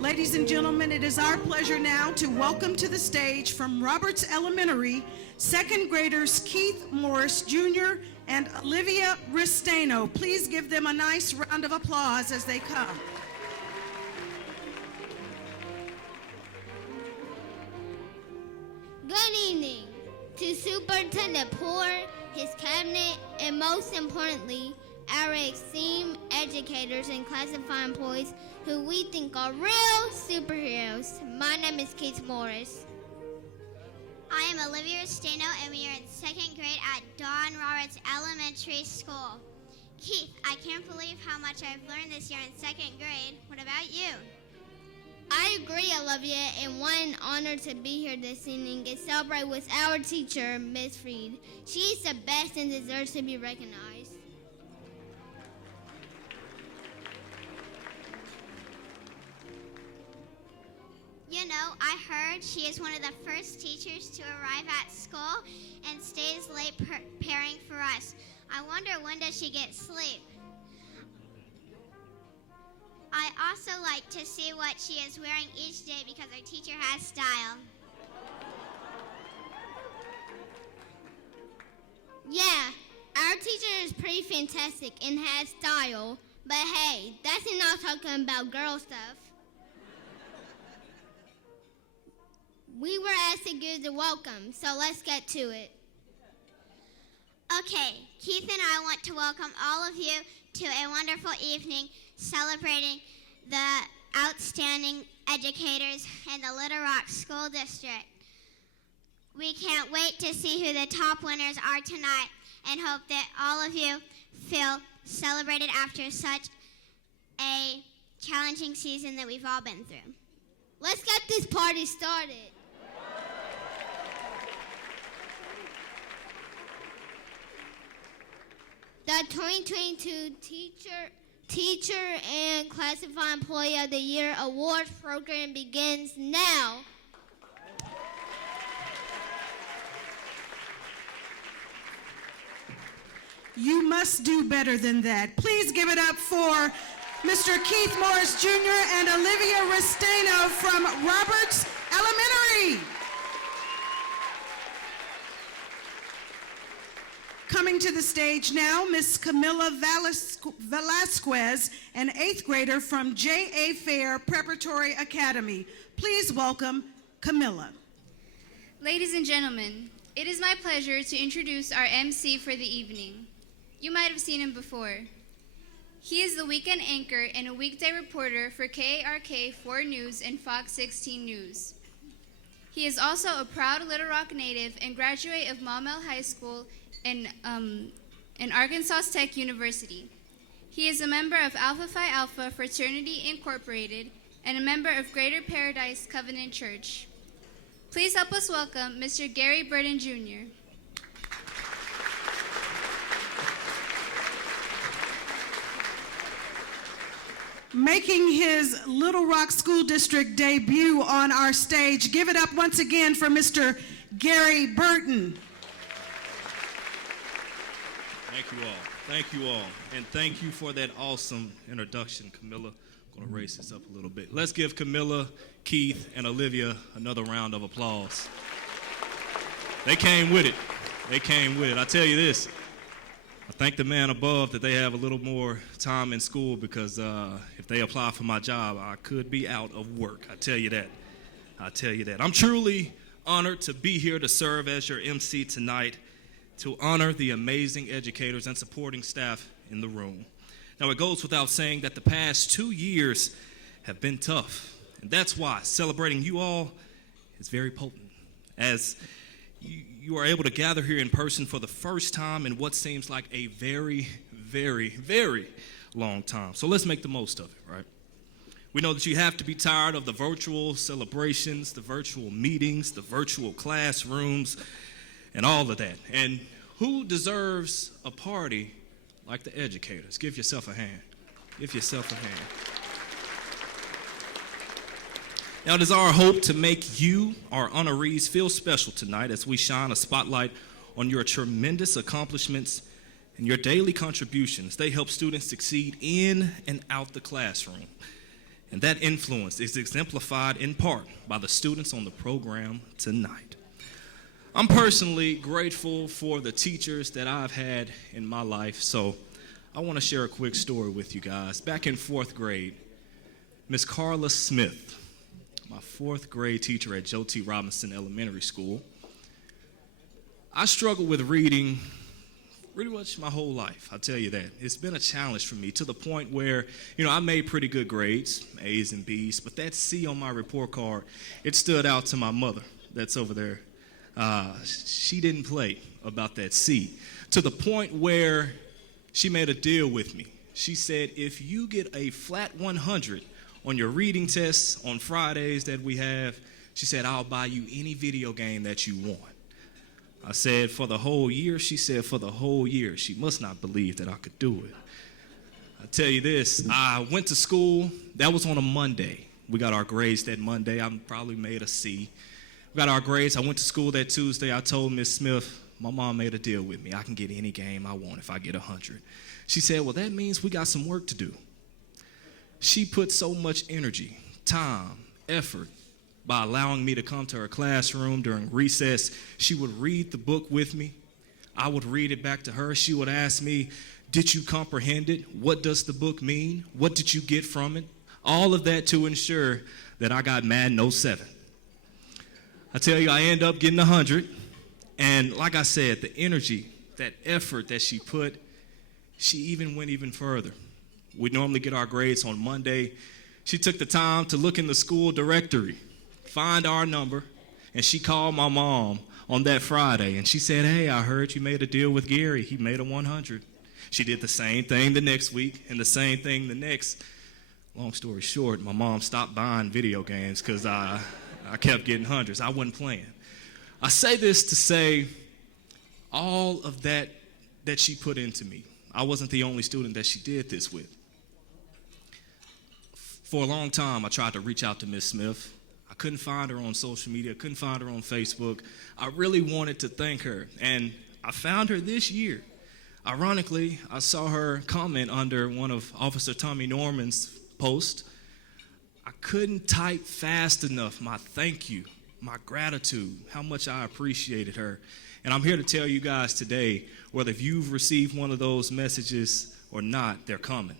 Ladies and gentlemen, it is our pleasure now to welcome to the stage from Roberts Elementary, second graders Keith Morris Jr. and Olivia Ristano. Please give them a nice round of applause as they come. Good evening to Superintendent Poor, his cabinet, and most importantly, our esteemed educators and classified employees who we think are real superheroes. My name is Keith Morris. I am Olivia Ristano, and we are in second grade at Don Roberts Elementary School. Keith, I can't believe how much I've learned this year in second grade. What about you? I agree, Olivia, and one honor to be here this evening is celebrate with our teacher, Miss Freed. She's the best and deserves to be recognized. You know, I heard she is one of the first teachers to arrive at school and stays late preparing for us. I wonder, when does she get sleep? I also like to see what she is wearing each day because our teacher has style. Yeah, our teacher is pretty fantastic and has style, but hey, that's not talking about girl stuff. We were asked to give the welcome, so let's get to it. Okay, Keith and I want to welcome all of you to a wonderful evening celebrating the outstanding educators in the Little Rock School District. We can't wait to see who the top winners are tonight and hope that all of you feel celebrated after such a challenging season that we've all been through. Let's get this party started. The 2022 Teacher and Classified Employee of the Year Awards program begins now. You must do better than that. Please give it up for Mr. Keith Morris Jr. and Olivia Ristano from Roberts Elementary. Coming to the stage now, Miss Camilla Velasquez, an 8th grader from J.A. Fair Preparatory Academy. Please welcome Camilla. Ladies and gentlemen, it is my pleasure to introduce our MC for the evening. You might have seen him before. He is the weekend anchor and a weekday reporter for KARK 4 News and Fox 16 News. He is also a proud Little Rock native and graduate of Maumelle High School in Arkansas Tech University. He is a member of Alpha Phi Alpha Fraternity Incorporated and a member of Greater Paradise Covenant Church. Please help us welcome Mr. Gary Burton Jr. Making his Little Rock School District debut on our stage. Give it up once again for Mr. Gary Burton. Thank you all. Thank you all. And thank you for that awesome introduction, Camilla. I'm going to raise this up a little bit. Let's give Camilla, Keith, and Olivia another round of applause. They came with it. They came with it. I tell you this, I thank the man above that they have a little more time in school because if they apply for my job, I could be out of work. I tell you that. I tell you that. I'm truly honored to be here to serve as your MC tonight, to honor the amazing educators and supporting staff in the room. Now, it goes without saying that the past 2 years have been tough, and that's why celebrating you all is very potent, as you are able to gather here in person for the first time in what seems like a very, very, very long time. So let's make the most of it, right? We know that you have to be tired of the virtual celebrations, the virtual meetings, the virtual classrooms, and all of that. And who deserves a party like the educators? Give yourself a hand. Give yourself a hand. Now, it is our hope to make you, our honorees, feel special tonight as we shine a spotlight on your tremendous accomplishments and your daily contributions. They help students succeed in and out the classroom. And that influence is exemplified in part by the students on the program tonight. I'm personally grateful for the teachers that I've had in my life, so I want to share a quick story with you guys. Back in 4th grade, Miss Carla Smith, my 4th grade teacher at Joe T. Robinson Elementary School, I struggled with reading pretty much my whole life, I'll tell you that. It's been a challenge for me to the point where, I made pretty good grades, A's and B's, but that C on my report card, it stood out to my mother that's over there. She didn't play about that C, to the point where she made a deal with me. She said, if you get a flat 100 on your reading tests on Fridays that we have, she said, I'll buy you any video game that you want. I said, for the whole year? She said, for the whole year. She must not believe that I could do it. I tell you this, I went to school. That was on a Monday. We got our grades that Monday. I probably made a C. We got our grades. I went to school that Tuesday. I told Miss Smith, my mom made a deal with me. I can get any game I want if I get 100. She said, well, that means we got some work to do. She put so much energy, time, effort by allowing me to come to her classroom during recess. She would read the book with me. I would read it back to her. She would ask me, did you comprehend it? What does the book mean? What did you get from it? All of that to ensure that I got Madden 07. I tell you, I end up getting 100. And like I said, the energy, that effort that she put, she even went even further. We normally get our grades on Monday. She took the time to look in the school directory, find our number, and she called my mom on that Friday. And she said, hey, I heard you made a deal with Gary. He made a 100. She did the same thing the next week and the same thing the next. Long story short, my mom stopped buying video games because I kept getting hundreds. I wasn't playing. I say this to say all of that she put into me. I wasn't the only student that she did this with. For a long time, I tried to reach out to Miss Smith. I couldn't find her on social media, couldn't find her on Facebook. I really wanted to thank her, and I found her this year. Ironically, I saw her comment under one of Officer Tommy Norman's posts. I couldn't type fast enough my thank you, my gratitude, how much I appreciated her. And I'm here to tell you guys today, whether if you've received one of those messages or not, they're coming.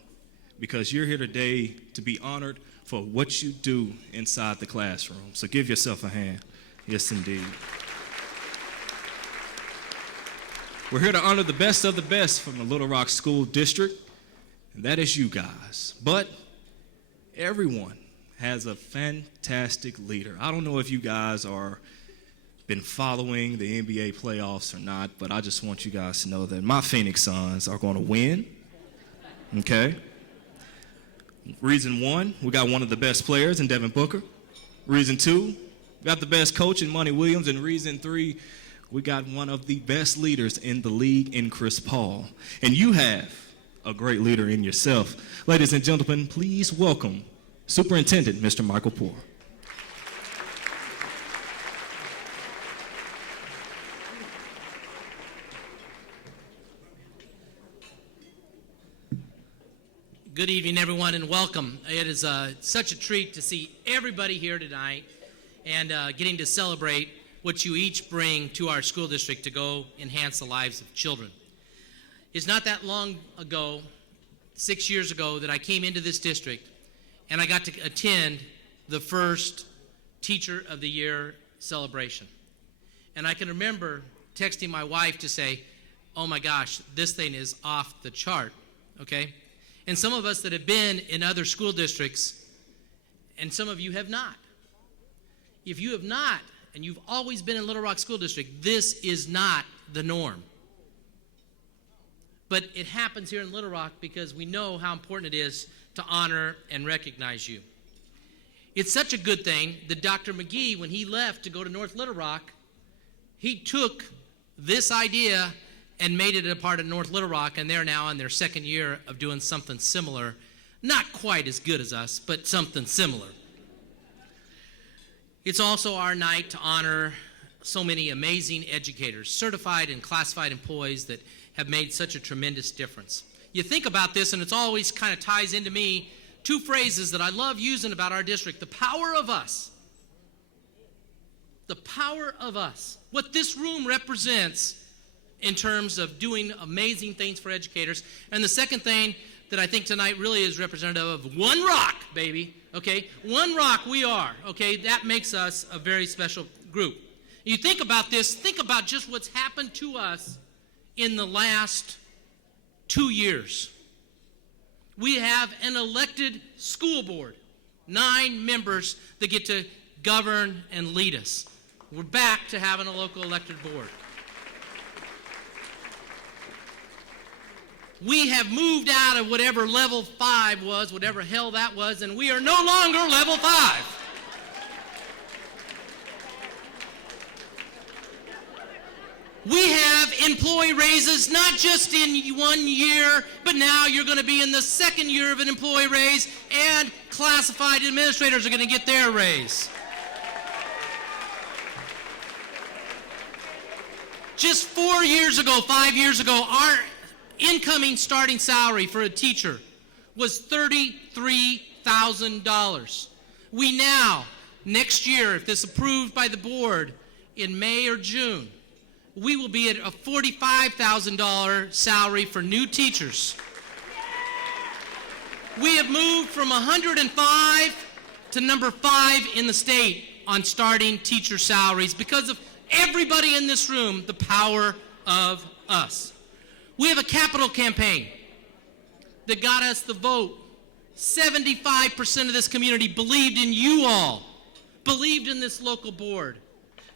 Because you're here today to be honored for what you do inside the classroom. So give yourself a hand. Yes, indeed. We're here to honor the best of the best from the Little Rock School District, and that is you guys. But everyone has a fantastic leader. I don't know if you guys are been following the NBA playoffs or not, but I just want you guys to know that my Phoenix Suns are going to win, okay? Reason one, we got one of the best players in Devin Booker. Reason two, we got the best coach in Monty Williams. And reason three, we got one of the best leaders in the league in Chris Paul. And you have a great leader in yourself. Ladies and gentlemen, please welcome Superintendent Mr. Michael Poore. Good evening, everyone, and welcome. It is such a treat to see everybody here tonight and getting to celebrate what you each bring to our school district to go enhance the lives of children. It's not that long ago, 6 years ago, that I came into this district and I got to attend the first Teacher of the Year celebration. And I can remember texting my wife to say, oh my gosh, this thing is off the chart, okay? And some of us that have been in other school districts, and some of you have not. If you have not, and you've always been in Little Rock School District, this is not the norm. But it happens here in Little Rock because we know how important it is to honor and recognize you. It's such a good thing that Dr. McGee, when he left to go to North Little Rock, he took this idea and made it a part of North Little Rock, and they're now in their second year of doing something similar. Not quite as good as us, but something similar. It's also our night to honor so many amazing educators, certified and classified employees that have made such a tremendous difference. You think about this, and it always kind of ties into me, two phrases that I love using about our district: the power of us. The power of us. What this room represents in terms of doing amazing things for educators. And the second thing that I think tonight really is representative of one rock, baby, okay? One rock we are, okay? That makes us a very special group. You think about this, think about just what's happened to us in the last 2 years. We have an elected school board, 9 members that get to govern and lead us. We're back to having a local elected board. We have moved out of whatever level 5 was, whatever hell that was, and we are no longer level 5. We have employee raises, not just in 1 year, but now you're going to be in the second year of an employee raise, and classified administrators are going to get their raise. Just 4 years ago, 5 years ago, our incoming starting salary for a teacher was $33,000. We now, next year, if this is approved by the board in May or June, we will be at a $45,000 salary for new teachers. We have moved from 105 to number 5 in the state on starting teacher salaries because of everybody in this room, the power of us. We have a capital campaign that got us the vote. 75% of this community believed in you all, believed in this local board,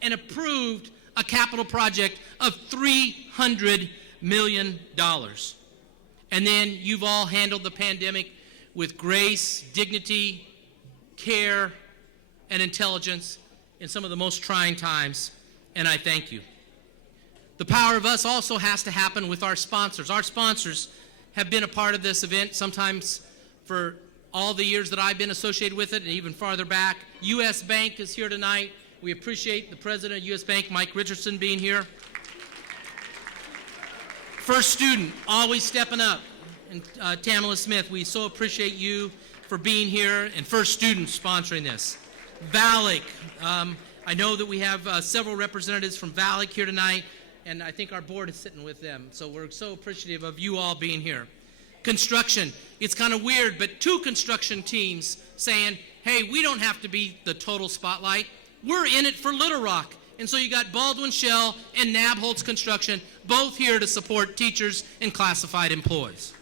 and approved a capital project of $300 million. And then you've all handled the pandemic with grace, dignity, care, and intelligence in some of the most trying times, and I thank you. The power of us also has to happen with our sponsors. Our sponsors have been a part of this event sometimes for all the years that I've been associated with it and even farther back. U.S. Bank is here tonight. We appreciate the president of U.S. Bank, Mike Richardson, being here. First Student, always stepping up. And Tamala Smith, we so appreciate you for being here, and First Student sponsoring this. VALIC, I know that we have several representatives from VALIC here tonight, and I think our board is sitting with them. So we're so appreciative of you all being here. Construction, it's kind of weird, but 2 construction teams saying, hey, we don't have to be the total spotlight. We're in it for Little Rock. And so you got Baldwin Shell and Nabholz Construction, both here to support teachers and classified employees.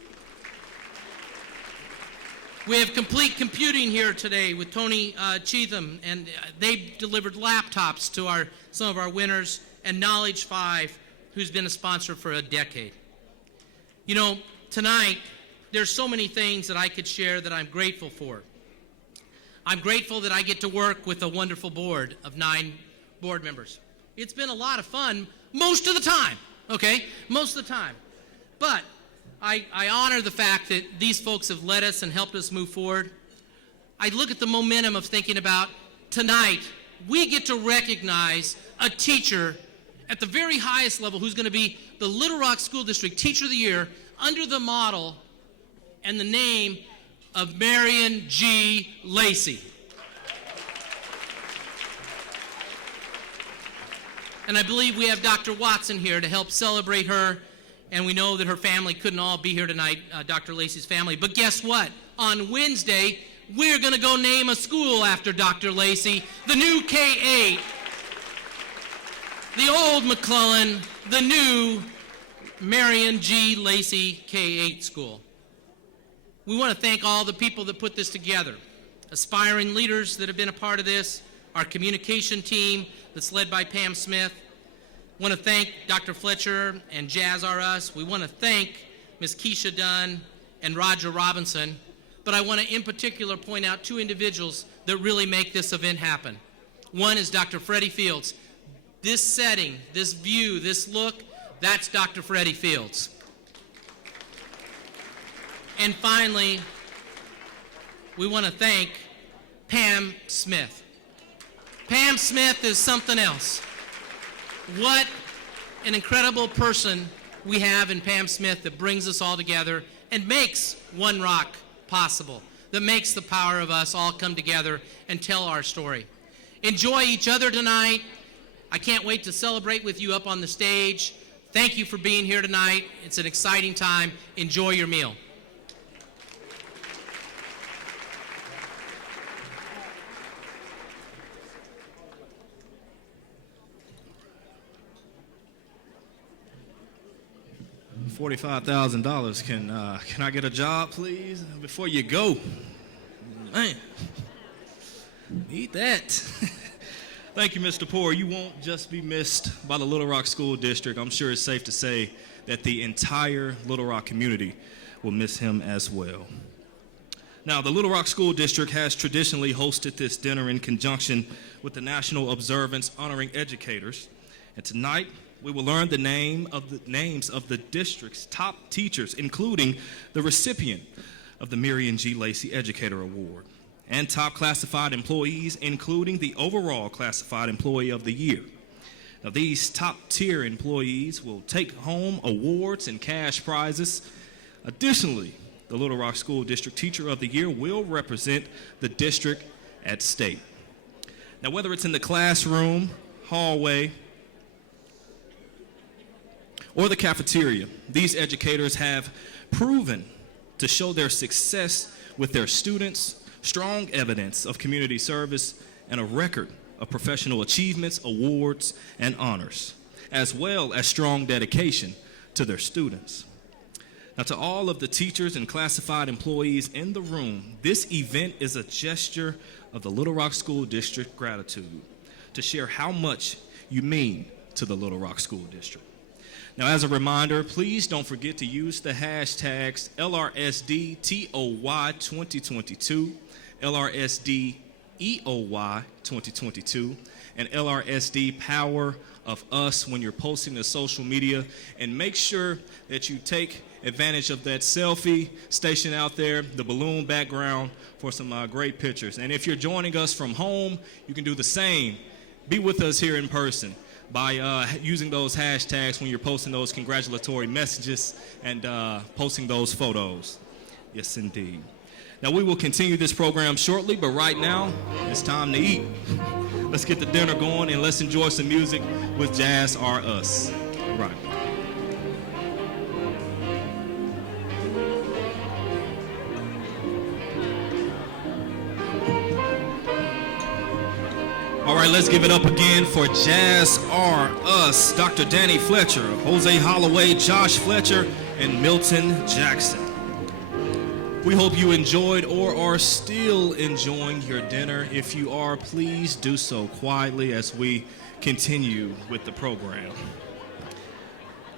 We have Complete Computing here today with Tony Cheatham, and they delivered laptops to some of our winners, and Knowledge 5, who's been a sponsor for a decade. You know, tonight, there's so many things that I could share that I'm grateful for. I'm grateful that I get to work with a wonderful board of 9 board members. It's been a lot of fun most of the time, okay? Most of the time. But I honor the fact that these folks have led us and helped us move forward. I look at the momentum of thinking about tonight, we get to recognize a teacher at the very highest level who's going to be the Little Rock School District Teacher of the Year under the model and the name of Marion G. Lacey. And I believe we have Dr. Watson here to help celebrate her, and we know that her family couldn't all be here tonight, Dr. Lacey's family. But guess what? On Wednesday, we're going to go name a school after Dr. Lacey, the new K-8. The old McClellan, the new Marion G. Lacey K-8 school. We want to thank all the people that put this together, aspiring leaders that have been a part of this, our communication team that's led by Pam Smith. I want to thank Dr. Fletcher and Jazz R Us. We want to thank Ms. Keisha Dunn and Roger Robinson. But I want to in particular point out 2 individuals that really make this event happen. One is Dr. Freddie Fields. This setting, this view, this look, that's Dr. Freddie Fields. And finally, we want to thank Pam Smith. Pam Smith is something else. What an incredible person we have in Pam Smith that brings us all together and makes One Rock possible, that makes the power of us all come together and tell our story. Enjoy each other tonight. I can't wait to celebrate with you up on the stage. Thank you for being here tonight. It's an exciting time. Enjoy your meal. $45,000. Can I get a job, please? Before you go, man, eat that. Thank you, Mr. Poore. You won't just be missed by the Little Rock School District. I'm sure it's safe to say that the entire Little Rock community will miss him as well. Now, the Little Rock School District has traditionally hosted this dinner in conjunction with the National Observance Honoring Educators, and tonight we will learn the names of the district's top teachers, including the recipient of the Marion G. Lacey Educator Award, and top classified employees, including the overall Classified Employee of the Year. Now, these top-tier employees will take home awards and cash prizes. Additionally, the Little Rock School District Teacher of the Year will represent the district at state. Now, whether it's in the classroom, hallway, or the cafeteria, these educators have proven to show their success with their students, strong evidence of community service, and a record of professional achievements, awards, and honors, as well as strong dedication to their students. Now, to all of the teachers and classified employees in the room, this event is a gesture of the Little Rock School District gratitude to share how much you mean to the Little Rock School District. Now, as a reminder, please don't forget to use the hashtags LRSDTOY 2022, LRSDEOY 2022, and LRSD Power of Us when you're posting to social media. And make sure that you take advantage of that selfie station out there, the balloon background, for some great pictures. And if you're joining us from home, you can do the same. Be with us here in person by using those hashtags when you're posting those congratulatory messages and posting those photos. Yes, indeed. Now, we will continue this program shortly, but right now, it's time to eat. Let's get the dinner going and let's enjoy some music with Jazz R Us. All right. All right, let's give it up again for Jazz R Us, Dr. Danny Fletcher, Jose Holloway, Josh Fletcher, and Milton Jackson. We hope you enjoyed or are still enjoying your dinner. If you are, please do so quietly as we continue with the program.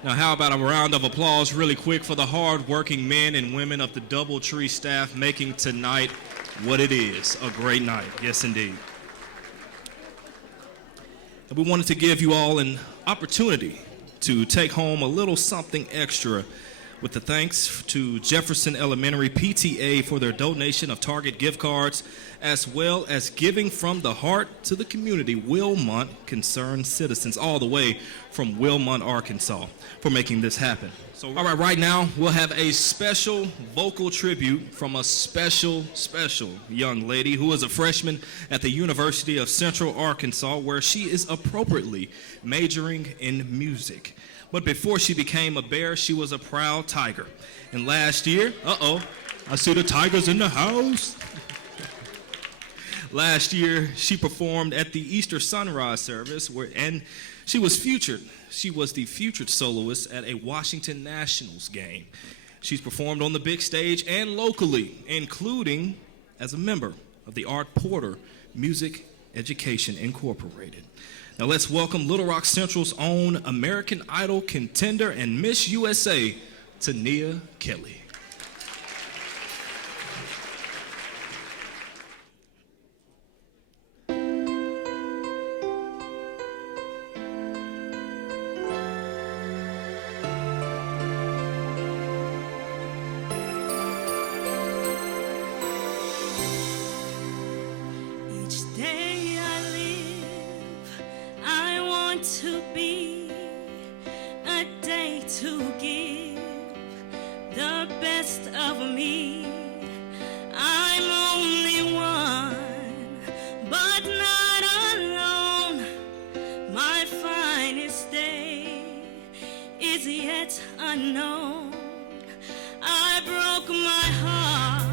Now, how about a round of applause really quick for the hard-working men and women of the Doubletree staff making tonight what it is, a great night. Yes, indeed. And we wanted to give you all an opportunity to take home a little something extra with the thanks to Jefferson Elementary PTA for their donation of Target gift cards, as well as giving from the heart to the community, Wilmont Concerned Citizens, all the way from Wilmont, Arkansas, for making this happen. So, all right now, we'll have a special vocal tribute from a special young lady who is a freshman at the University of Central Arkansas, where she is appropriately majoring in music. But before she became a bear, she was a proud tiger. And last year, I see the tigers in the house. Last year, she performed at the Easter Sunrise service, and she was featured. She was the featured soloist at a Washington Nationals game. She's performed on the big stage and locally, including as a member of the Art Porter Music Education Incorporated. Now let's welcome Little Rock Central's own American Idol contender and Miss USA, Tania Kelly. to be a day to give the best of me. I'm only one, but not alone. My finest day is yet unknown. I broke my heart,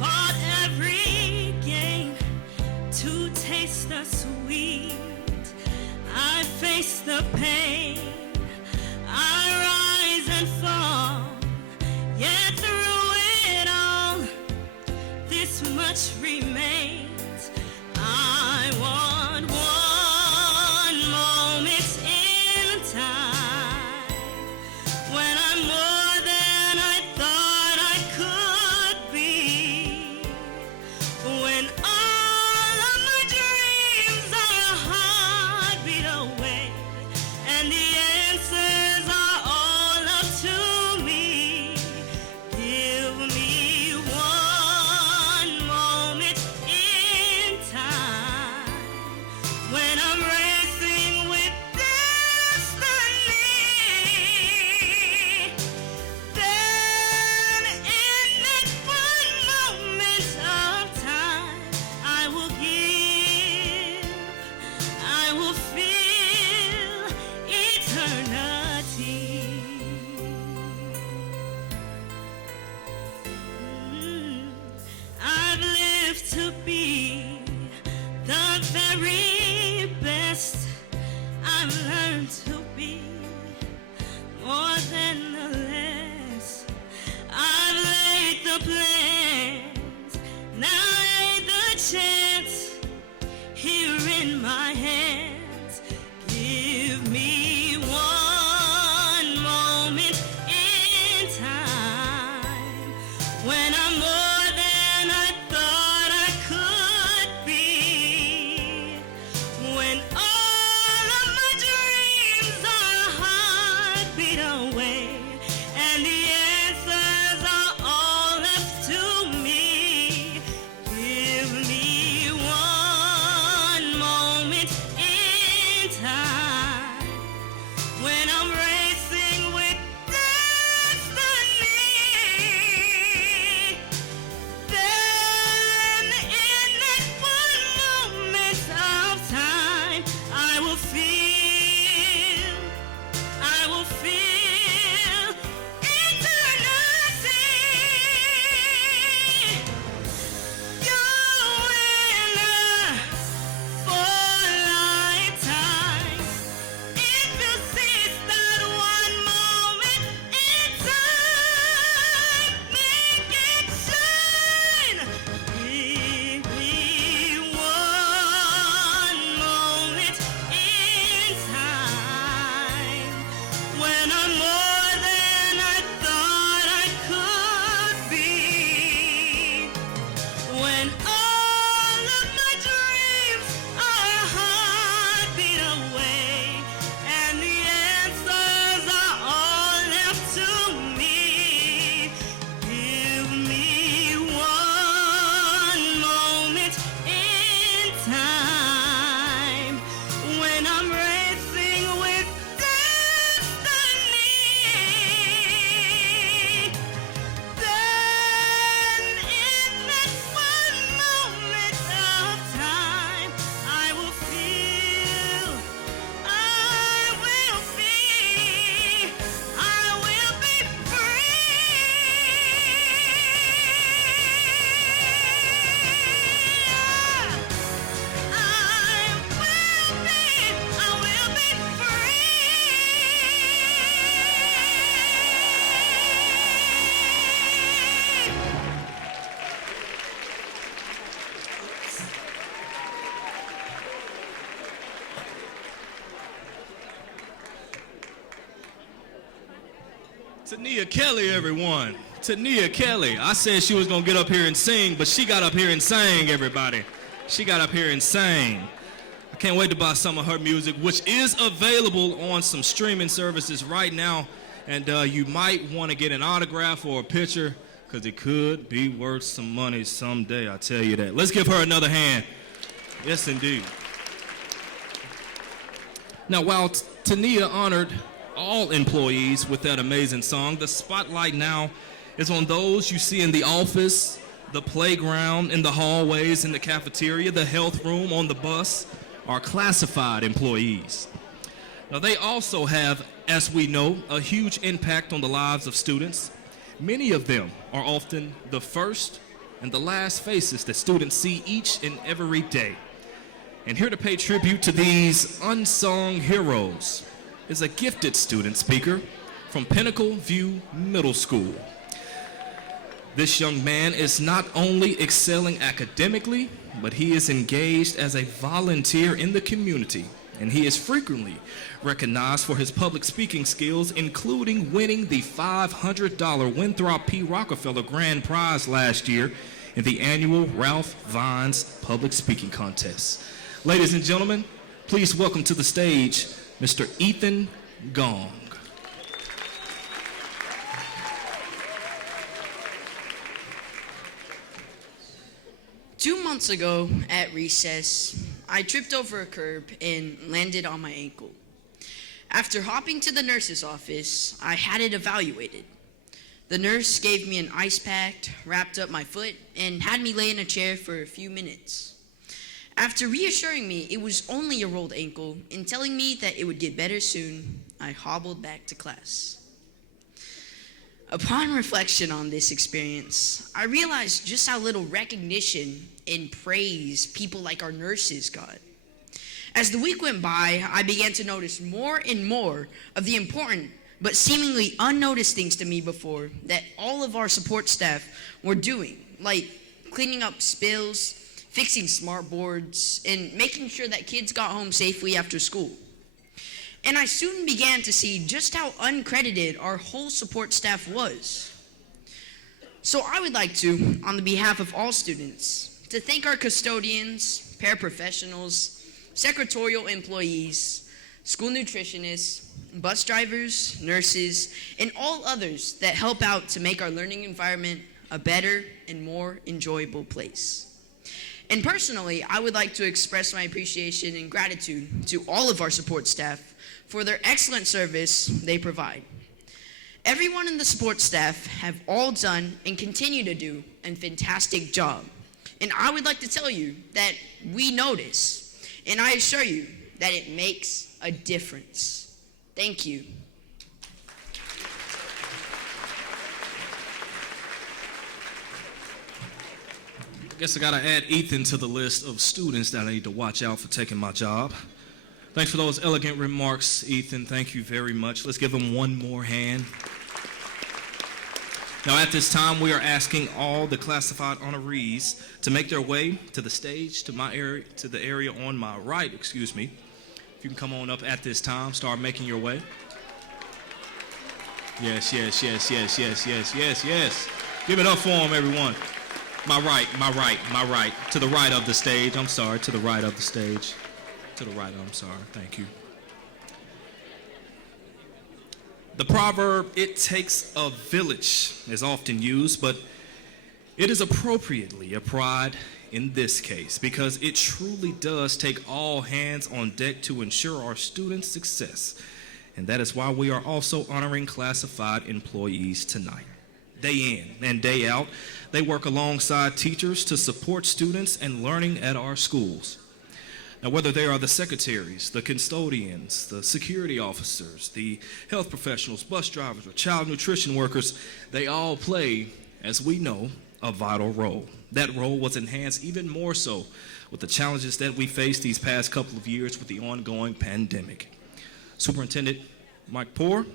fought every gain to taste the sweet. I face the pain, I rise and fall, yet through it all, this much remains. I want one moment in time when I'm more than I thought I could be, when all of my dreams are a heartbeat away, and the answers are all up to me. Give me one moment in time when I'm racing with destiny. Then in that one moment of time, I will give, I will feel eternity. I've lived to be the very best. I've learned to be more than the less. I've laid the plans, now I laid the chance here in my hands. Give me one moment in time when I'm more than I thought I could be, when all of my dreams are a heartbeat away, and the answers are all left to me. Give me one moment in time when I'm racing with destiny. Then in that one moment of time, I will feel eternity. You're a winner for lifetime. If you seize that one moment in time, make it shine. Give me one moment in time when I'm more than I thought I could be, when all of my dreams are a heartbeat away, and the answers are all left to me. Give me one moment in time when I'm racing with destiny. Then in that one moment of time, I will feel, I will be Tania Kelly, everyone. Tania Kelly. I said she was going to get up here and sing, but she got up here and sang, everybody. She got up here and sang. I can't wait to buy some of her music, which is available on some streaming services right now. And you might want to get an autograph or a picture, because it could be worth some money someday, I tell you that. Let's give her another hand. Yes, indeed. Now, while Tania honored all employees with that amazing song, the spotlight now is on those you see in the office, the playground, in the hallways, in the cafeteria, the health room, on the bus, our classified employees. Now, they also have, as we know, a huge impact on the lives of students. Many of them are often the first and the last faces that students see each and every day. And here to pay tribute to these unsung heroes is a gifted student speaker from Pinnacle View Middle School. This young man is not only excelling academically, but he is engaged as a volunteer in the community, and he is frequently recognized for his public speaking skills, including winning the $500 Winthrop P. Rockefeller Grand Prize last year in the annual Ralph Vines Public Speaking Contest. Ladies and gentlemen, please welcome to the stage Mr. Ethan Gong. 2 months ago at recess, I tripped over a curb and landed on my ankle. After hopping to the nurse's office, I had it evaluated. The nurse gave me an ice pack, wrapped up my foot, and had me lay in a chair for a few minutes. After reassuring me it was only a rolled ankle and telling me that it would get better soon, I hobbled back to class. Upon reflection on this experience, I realized just how little recognition and praise people like our nurses got. As the week went by, I began to notice more and more of the important but seemingly unnoticed things to me before that all of our support staff were doing, like cleaning up spills, fixing smart boards, and making sure that kids got home safely after school. And I soon began to see just how uncredited our whole support staff was. So I would like to, on the behalf of all students, to thank our custodians, paraprofessionals, secretarial employees, school nutritionists, bus drivers, nurses, and all others that help out to make our learning environment a better and more enjoyable place. And personally, I would like to express my appreciation and gratitude to all of our support staff for their excellent service they provide. Everyone in the support staff have all done and continue to do a fantastic job. And I would like to tell you that we notice, and I assure you that it makes a difference. Thank you. I guess I gotta add Ethan to the list of students that I need to watch out for taking my job. Thanks for those elegant remarks, Ethan. Thank you very much. Let's give him one more hand. Now at this time, we are asking all the classified honorees to make their way to the stage, to the area on my right, excuse me. If you can come on up at this time, start making your way. Yes, yes, yes, yes, yes, yes, yes, yes. Give it up for them, everyone. My right, my right, my right. To the right of the stage. I'm sorry, to the right of the stage. To the right, I'm sorry. Thank you. The proverb, "it takes a village," is often used, but it is appropriately applied in this case because it truly does take all hands on deck to ensure our students' success. And that is why we are also honoring classified employees tonight. Day in and day out, they work alongside teachers to support students and learning at our schools. Now, whether they are the secretaries, the custodians, the security officers, the health professionals, bus drivers, or child nutrition workers, they all play, as we know, a vital role. That role was enhanced even more so with the challenges that we faced these past couple of years with the ongoing pandemic. Superintendent Mike Poore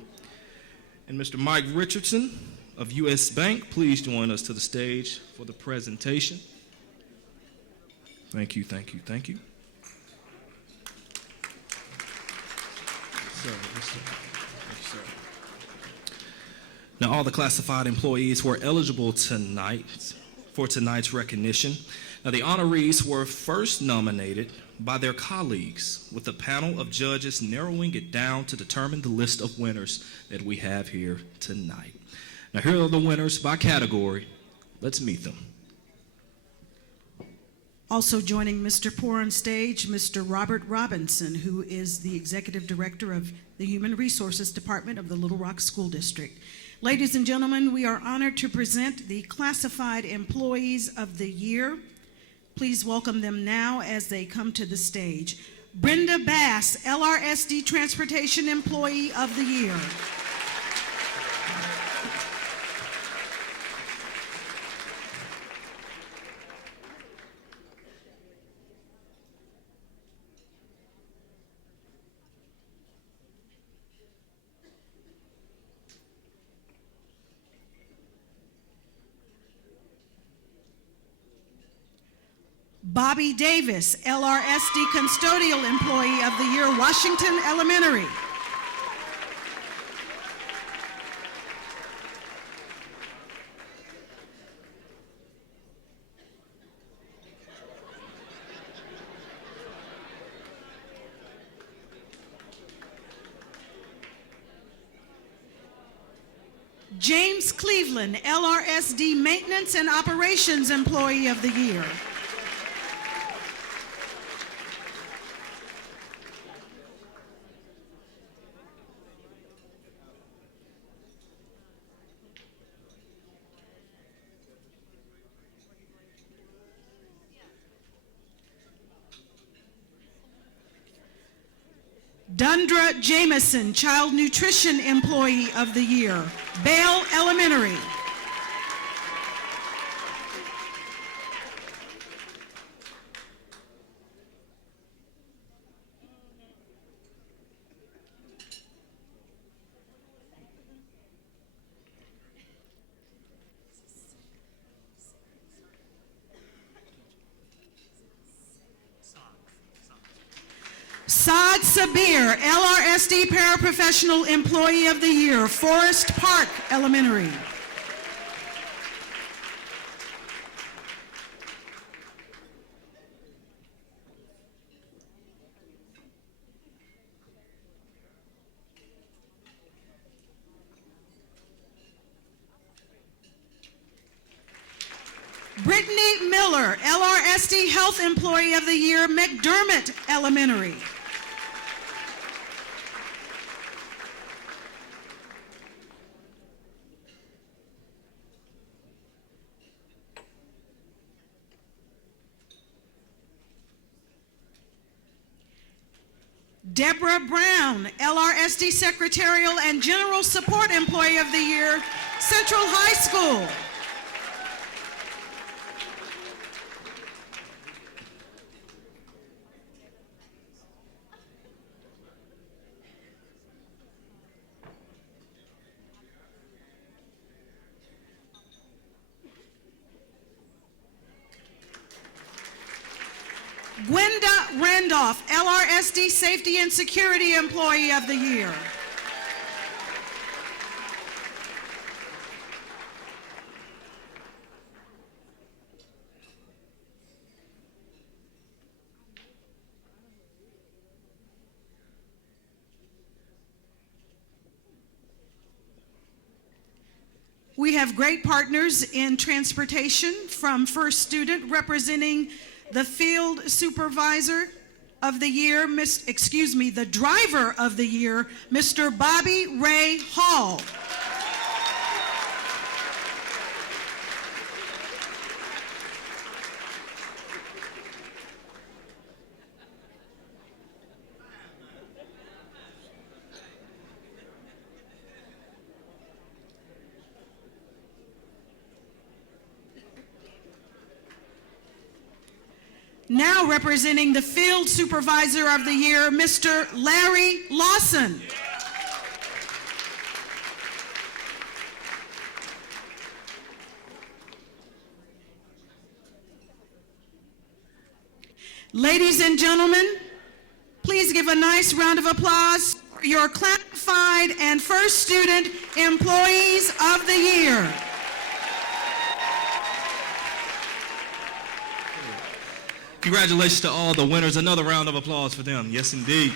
and Mr. Mike Richardson of U.S. Bank, please join us to the stage for the presentation. Thank you, thank you, thank you. Yes, sir. Yes, sir. Thank you, sir. Now, all the classified employees were eligible tonight for tonight's recognition. Now, the honorees were first nominated by their colleagues, with a panel of judges narrowing it down to determine the list of winners that we have here tonight. Now, here are the winners by category. Let's meet them. Also joining Mr. Poor on stage, Mr. Robert Robinson, who is the Executive Director of the Human Resources Department of the Little Rock School District. Ladies and gentlemen, we are honored to present the Classified Employees of the Year. Please welcome them now as they come to the stage. Brenda Bass, LRSD Transportation Employee of the Year. Bobby Davis, LRSD Custodial Employee of the Year, Washington Elementary. James Cleveland, LRSD Maintenance and Operations Employee of the Year. Dundra Jameson, Child Nutrition Employee of the Year, Bale Elementary. Saad Sabir, LRSD Paraprofessional Employee of the Year, Forest Park Elementary. Brittany Miller, LRSD Health Employee of the Year, McDermott Elementary. Deborah Brown, LRSD Secretarial and General Support Employee of the Year, Central High School. Gwenda Randolph, LRSD Safety and Security Employee of the Year. We have great partners in transportation, from First Student representing the Field Supervisor of the Year, the Driver of the Year, Mr. Bobby Ray Hall. Now representing the Field Supervisor of the Year, Mr. Larry Lawson. Ladies and gentlemen, please give a nice round of applause for your classified and First Student Employees of the Year. Congratulations to all the winners. Another round of applause for them. Yes, indeed.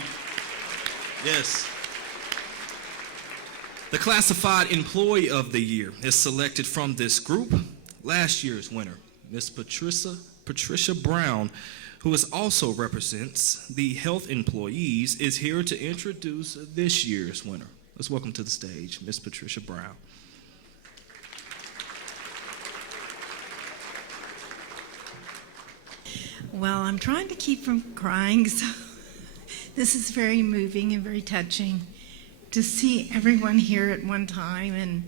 Yes. The Classified Employee of the Year is selected from this group. Last year's winner, Miss Patricia Patricia Brown, who also represents the health employees, is here to introduce this year's winner. Let's welcome to the stage Miss Patricia Brown. Well, I'm trying to keep from crying, so this is very moving and very touching to see everyone here at one time. And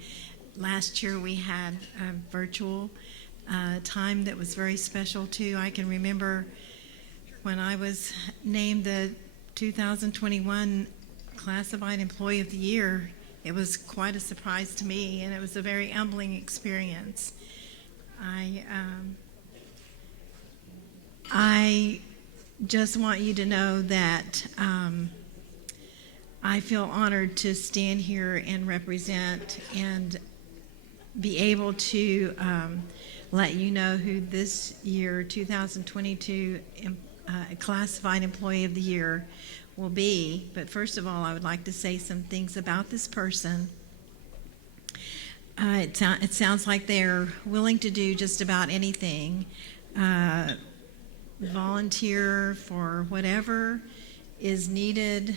last year we had a virtual time that was very special too. I can remember when I was named the 2021 Classified Employee of the Year. It was quite a surprise to me, and it was a very humbling experience. I just want you to know that I feel honored to stand here and represent and be able to let you know who this year, 2022 Classified Employee of the Year will be. But first of all, I would like to say some things about this person. It sounds like they're willing to do just about anything. Volunteer for whatever is needed.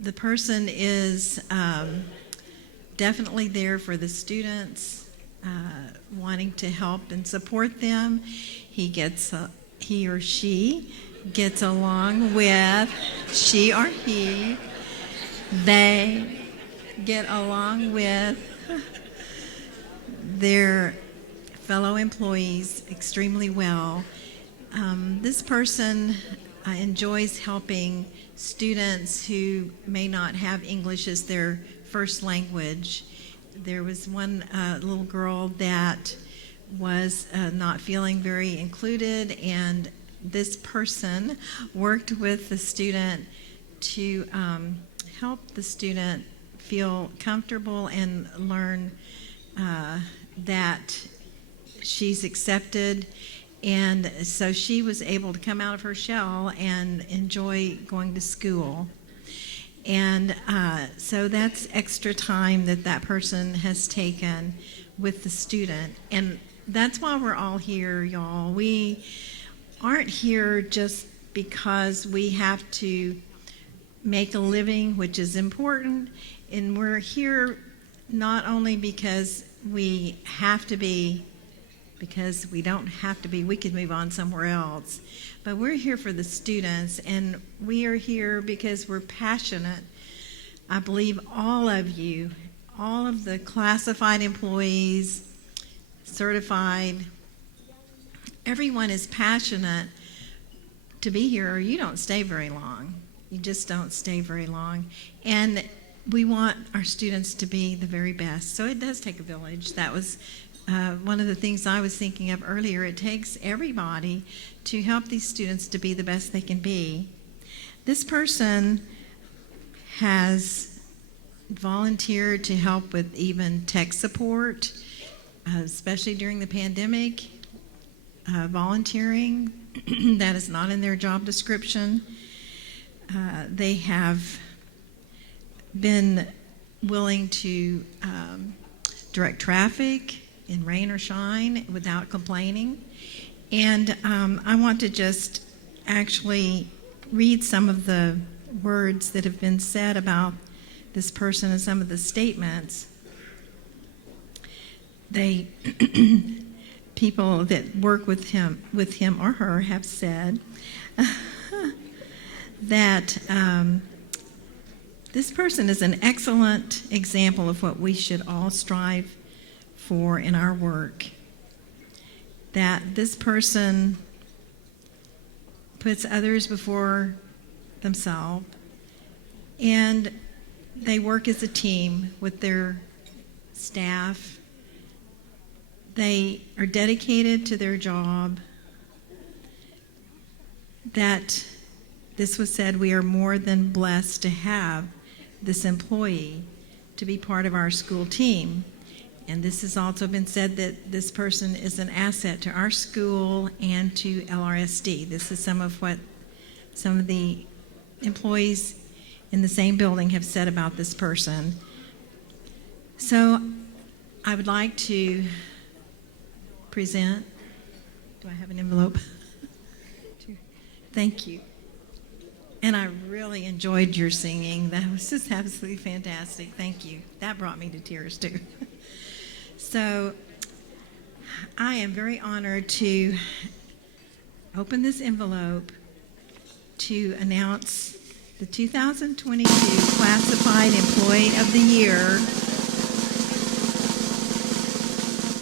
The person is definitely there for the students, wanting to help and support them. He or she gets along with, she or he, they get along with their fellow employees extremely well. This person enjoys helping students who may not have English as their first language. There was one little girl that was not feeling very included, and this person worked with the student to help the student feel comfortable and learn that she's accepted. And so she was able to come out of her shell and enjoy going to school. And so that's extra time that person has taken with the student. And that's why we're all here, y'all. We aren't here just because we have to make a living, which is important. And we're here not only because we have to be, because we don't have to be, we could move on somewhere else. But we're here for the students, and we are here because we're passionate. I believe all of you, all of the classified employees, certified, everyone is passionate to be here, or you don't stay very long. You just don't stay very long. And we want our students to be the very best. So it does take a village. That was one of the things I was thinking of earlier. It takes everybody to help these students to be the best they can be. This person has volunteered to help with even tech support, especially during the pandemic, volunteering. That is not in their job description. They have been willing to direct traffic in rain or shine without complaining. And I want to just actually read some of the words that have been said about this person and some of the statements. People that work with him or her have said that this person is an excellent example of what we should all strive for in our work. That this person puts others before themselves, and they work as a team with their staff. They are dedicated to their job. That this was said, we are more than blessed to have this employee to be part of our school team. And this has also been said that this person is an asset to our school and to LRSD. This is some of what some of the employees in the same building have said about this person. So I would like to present Do I have an envelope? Thank you. And I really enjoyed your singing. That was just absolutely fantastic. Thank you. That brought me to tears, too. So I am very honored to open this envelope to announce the 2022 Classified Employee of the Year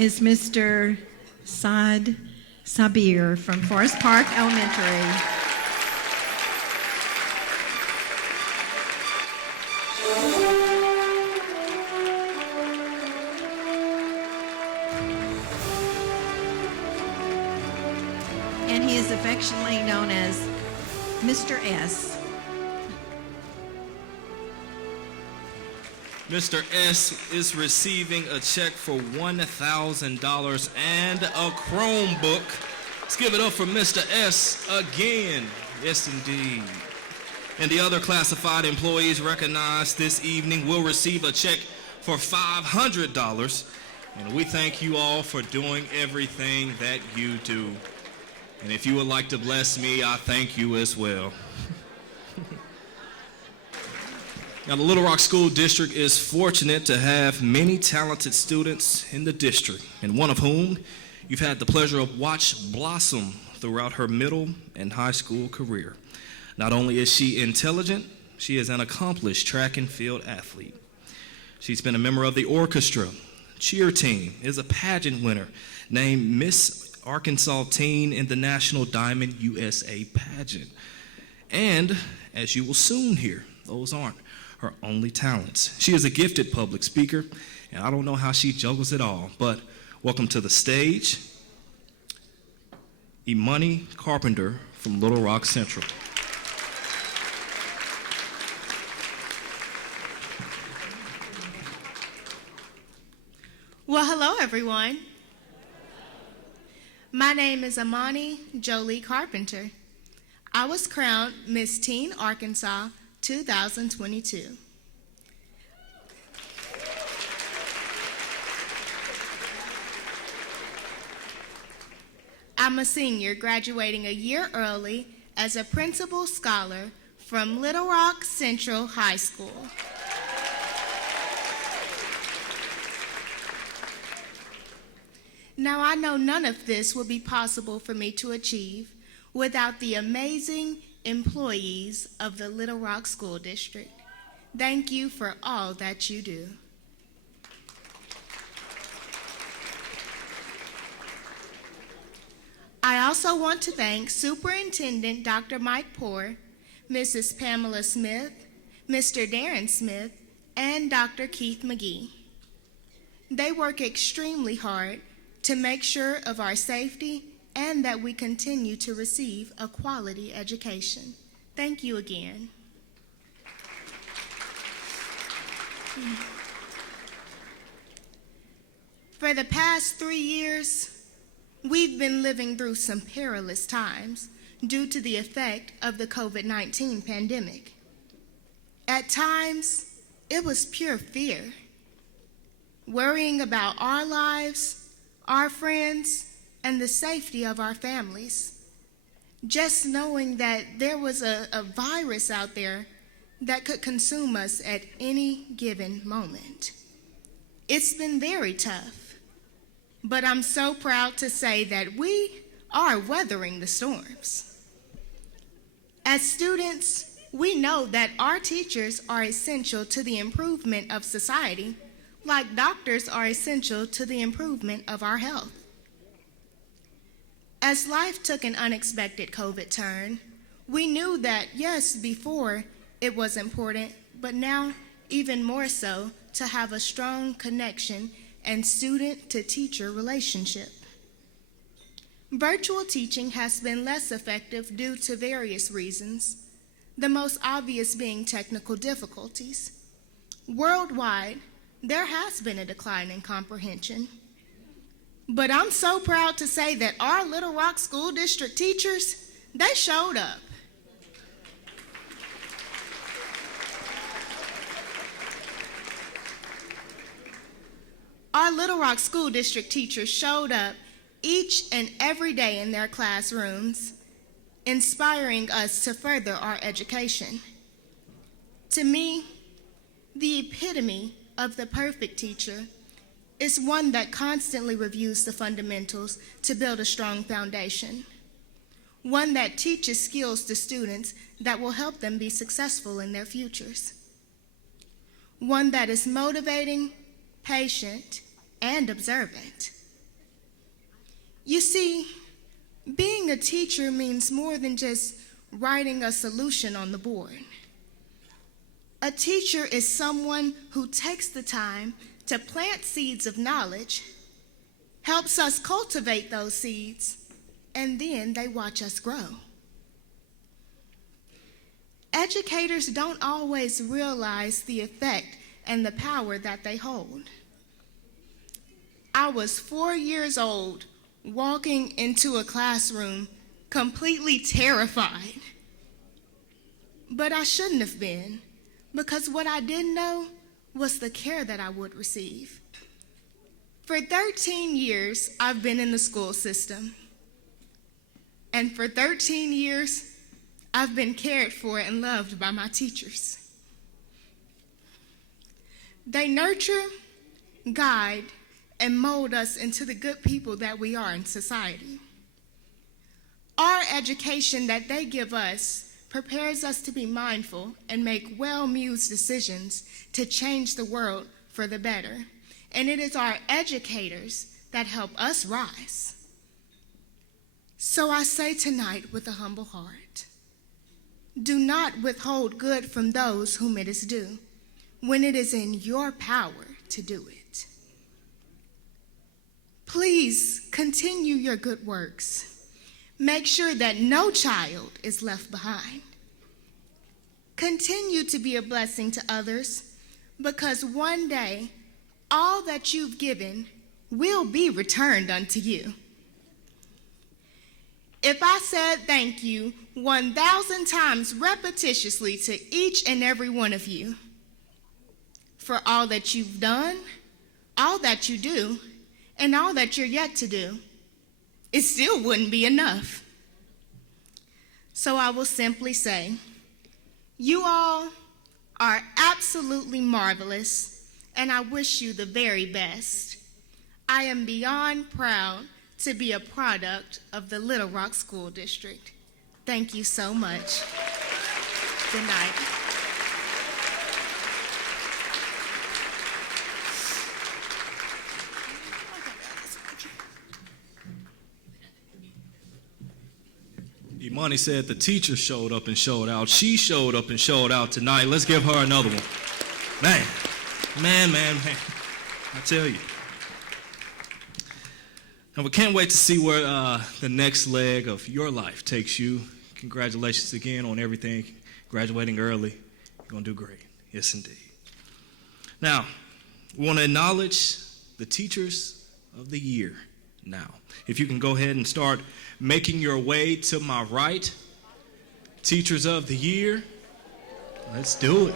is Mr. Saad Sabir from Forest Park Elementary. And he is affectionately known as Mr. S. Mr. S is receiving a check for $1,000 and a Chromebook. Let's give it up for Mr. S again. Yes, indeed. And the other classified employees recognized this evening will receive a check for $500. And we thank you all for doing everything that you do. And if you would like to bless me, I thank you as well. Now, the Little Rock School District is fortunate to have many talented students in the district, and one of whom you've had the pleasure of watch blossom throughout her middle and high school career. Not only is she intelligent, she is an accomplished track and field athlete. She's been a member of the orchestra, cheer team, is a pageant winner named Miss Arkansas Teen in the National Diamond USA pageant. And as you will soon hear, those aren't her only talents. She is a gifted public speaker, and I don't know how she juggles it all, but welcome to the stage, Imani Carpenter from Little Rock Central. Well, hello, everyone. My name is Imani Jolie Carpenter. I was crowned Miss Teen Arkansas 2022. I'm a senior graduating a year early as a principal scholar from Little Rock Central High School. Now, I know none of this would be possible for me to achieve without the amazing employees of the Little Rock School District. Thank you for all that you do. I also want to thank Superintendent Dr. Mike Poore, Mrs. Pamela Smith, Mr. Darren Smith, and Dr. Keith McGee. They work extremely hard to make sure of our safety and that we continue to receive a quality education. Thank you again. For the past 3 years, we've been living through some perilous times due to the effect of the COVID-19 pandemic. At times, it was pure fear, worrying about our lives, our friends, and the safety of our families. Just knowing that there was a virus out there that could consume us at any given moment. It's been very tough, but I'm so proud to say that we are weathering the storms. As students, we know that our teachers are essential to the improvement of society, like doctors are essential to the improvement of our health. As life took an unexpected COVID turn, we knew that, yes, before it was important, but now even more so to have a strong connection and student-to-teacher relationship. Virtual teaching has been less effective due to various reasons, the most obvious being technical difficulties. Worldwide, there has been a decline in comprehension. But I'm so proud to say that our Little Rock School District teachers, they showed up. Our Little Rock School District teachers showed up each and every day in their classrooms, inspiring us to further our education. To me, the epitome of the perfect teacher is one that constantly reviews the fundamentals to build a strong foundation. One that teaches skills to students that will help them be successful in their futures. One that is motivating, patient, and observant. You see, being a teacher means more than just writing a solution on the board. A teacher is someone who takes the time to plant seeds of knowledge, helps us cultivate those seeds, and then they watch us grow. Educators don't always realize the effect and the power that they hold. I was 4 years old, walking into a classroom completely terrified. But I shouldn't have been, because what I didn't know was the care that I would receive. For 13 years, I've been in the school system. And for 13 years, I've been cared for and loved by my teachers. They nurture, guide, and mold us into the good people that we are in society. Our education that they give us prepares us to be mindful and make well-mused decisions to change the world for the better. And it is our educators that help us rise. So I say tonight with a humble heart, do not withhold good from those whom it is due, when it is in your power to do it. Please continue your good works. Make sure that no child is left behind. Continue to be a blessing to others, because one day, all that you've given will be returned unto you. If I said thank you 1,000 times repetitiously to each and every one of you for all that you've done, all that you do, and all that you're yet to do, it still wouldn't be enough. So I will simply say, you all are absolutely marvelous, and I wish you the very best. I am beyond proud to be a product of the Little Rock School District. Thank you so much. Good night. Imani said the teacher showed up and showed out. She showed up and showed out tonight. Let's give her another one. Man. I tell you. And we can't wait to see where the next leg of your life takes you. Congratulations again on everything. Graduating early. You're going to do great. Yes, indeed. Now, we want to acknowledge the teachers of the year now. If you can go ahead and start making your way to my right. Teachers of the year. Let's do it.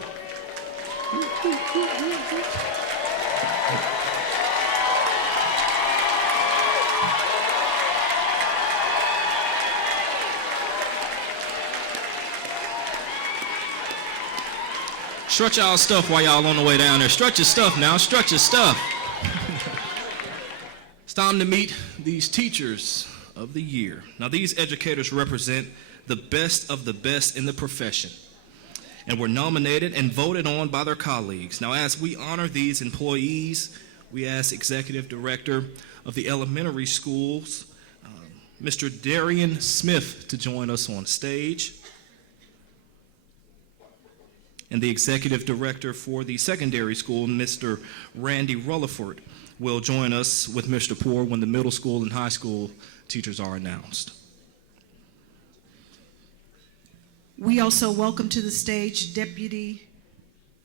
Stretch y'all stuff while y'all on the way down there. Stretch your stuff now. Stretch your stuff. It's time to meet these teachers of the year. Now, these educators represent the best of the best in the profession and were nominated and voted on by their colleagues. Now, as we honor these employees, we ask Executive Director of the elementary schools, Mr. Darian Smith, to join us on stage. And the Executive Director for the secondary school, Mr. Randy Rutherford, will join us with Mr. Poore when the middle school and high school teachers are announced. We also welcome to the stage Deputy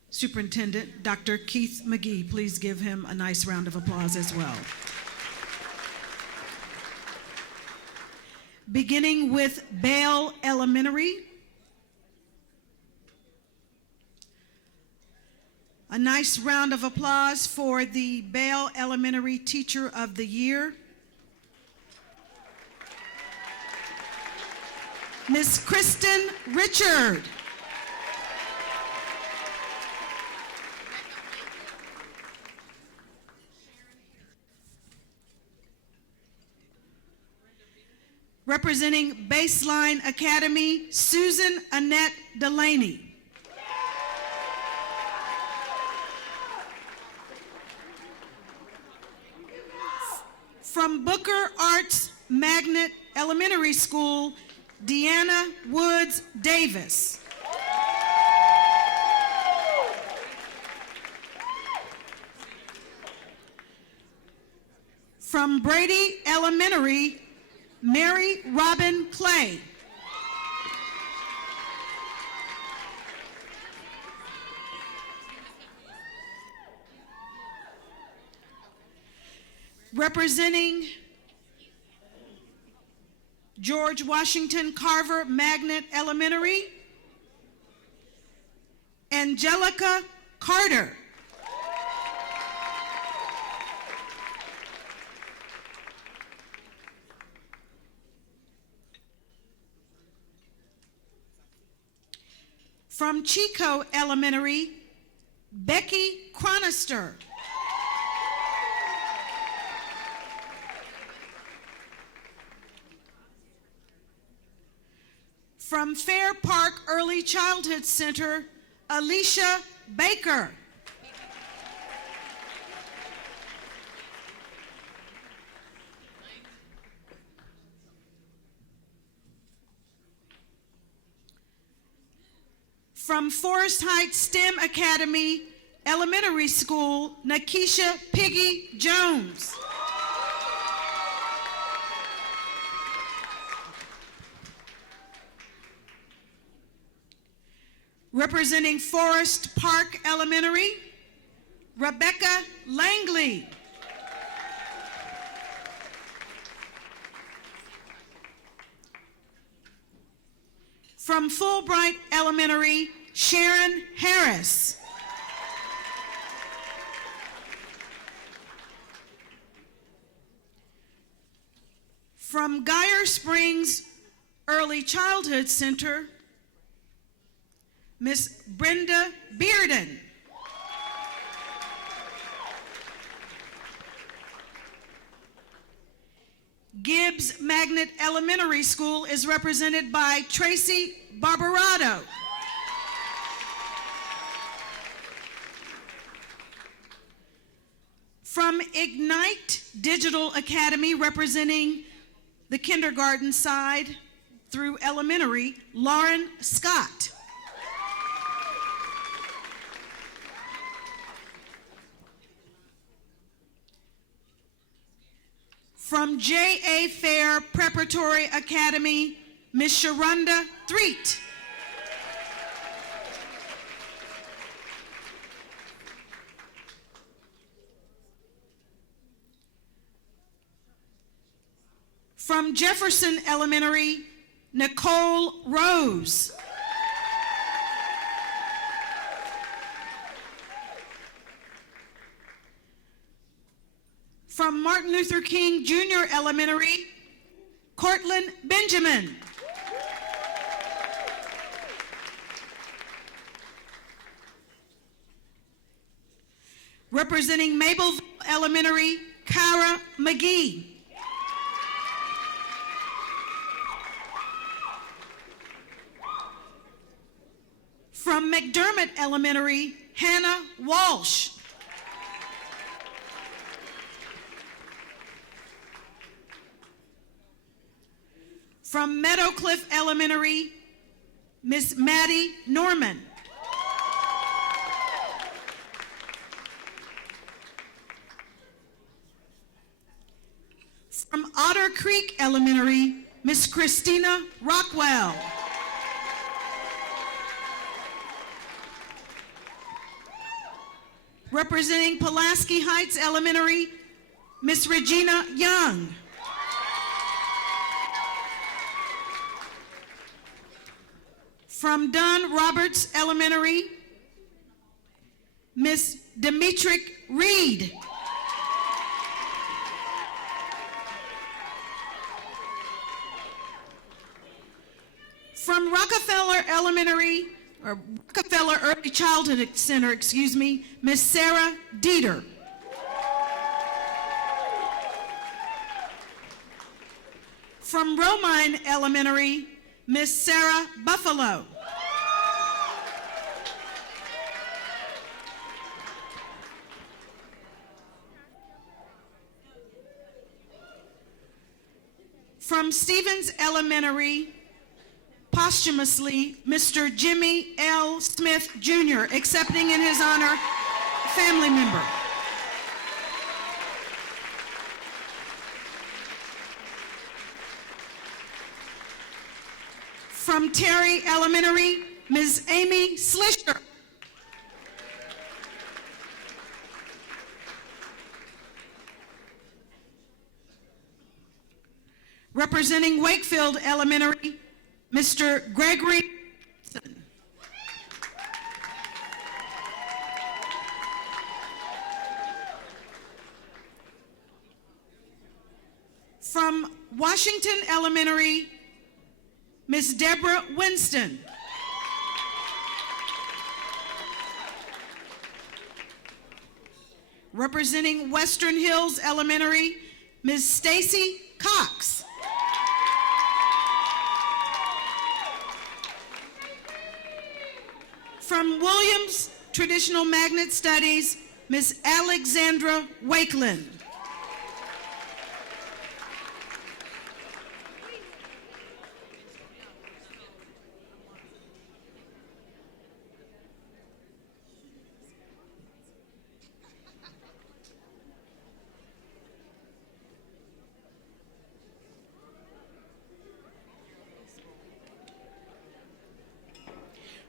Superintendent Dr. Keith McGee. Please give him a nice round of applause as well. Beginning with Bale Elementary. A nice round of applause for the Bale Elementary Teacher of the Year. Miss Kristen Richard. Representing Baseline Academy, Susan Annette Delaney. From Booker Arts Magnet Elementary School, Deanna Woods Davis. From Brady Elementary, Mary Robin Clay. Representing George Washington Carver Magnet Elementary, Angelica Carter. From Chico Elementary, Becky Chronister. From Fair Park Early Childhood Center, Alicia Baker. From Forest Heights STEM Academy Elementary School, Nakisha Piggy Jones. Representing Forest Park Elementary, Rebecca Langley. From Fulbright Elementary, Sharon Harris. From Geyer Springs Early Childhood Center, Miss Brenda Bearden. Gibbs Magnet Elementary School is represented by Tracy Barbarato. From Ignite Digital Academy, representing the kindergarten side through elementary, Lauren Scott. From J.A. Fair Preparatory Academy, Miss Sharonda Threet. From Jefferson Elementary, Nicole Rose. From Martin Luther King Jr. Elementary, Cortland Benjamin. Representing Mableville Elementary, Kara McGee. From McDermott Elementary, Hannah Walsh. From Meadowcliff Elementary, Miss Maddie Norman. From Otter Creek Elementary, Miss Christina Rockwell. Representing Pulaski Heights Elementary, Miss Regina Young. From Dunn Roberts Elementary, Miss Demetric Reed. From Rockefeller Elementary, or Rockefeller Early Childhood Center, excuse me, Miss Sarah Dieter. From Romine Elementary, Miss Sarah Buffalo. From Stevens Elementary, posthumously, Mr. Jimmy L. Smith, Jr., accepting in his honor, family member. From Terry Elementary, Ms. Amy Slisher. Representing Wakefield Elementary, Mr. Gregory. From Washington Elementary, Miss Deborah Winston. Representing Western Hills Elementary, Ms. Stacy Cox. From Williams Traditional Magnet Studies, Ms. Alexandra Wakeland.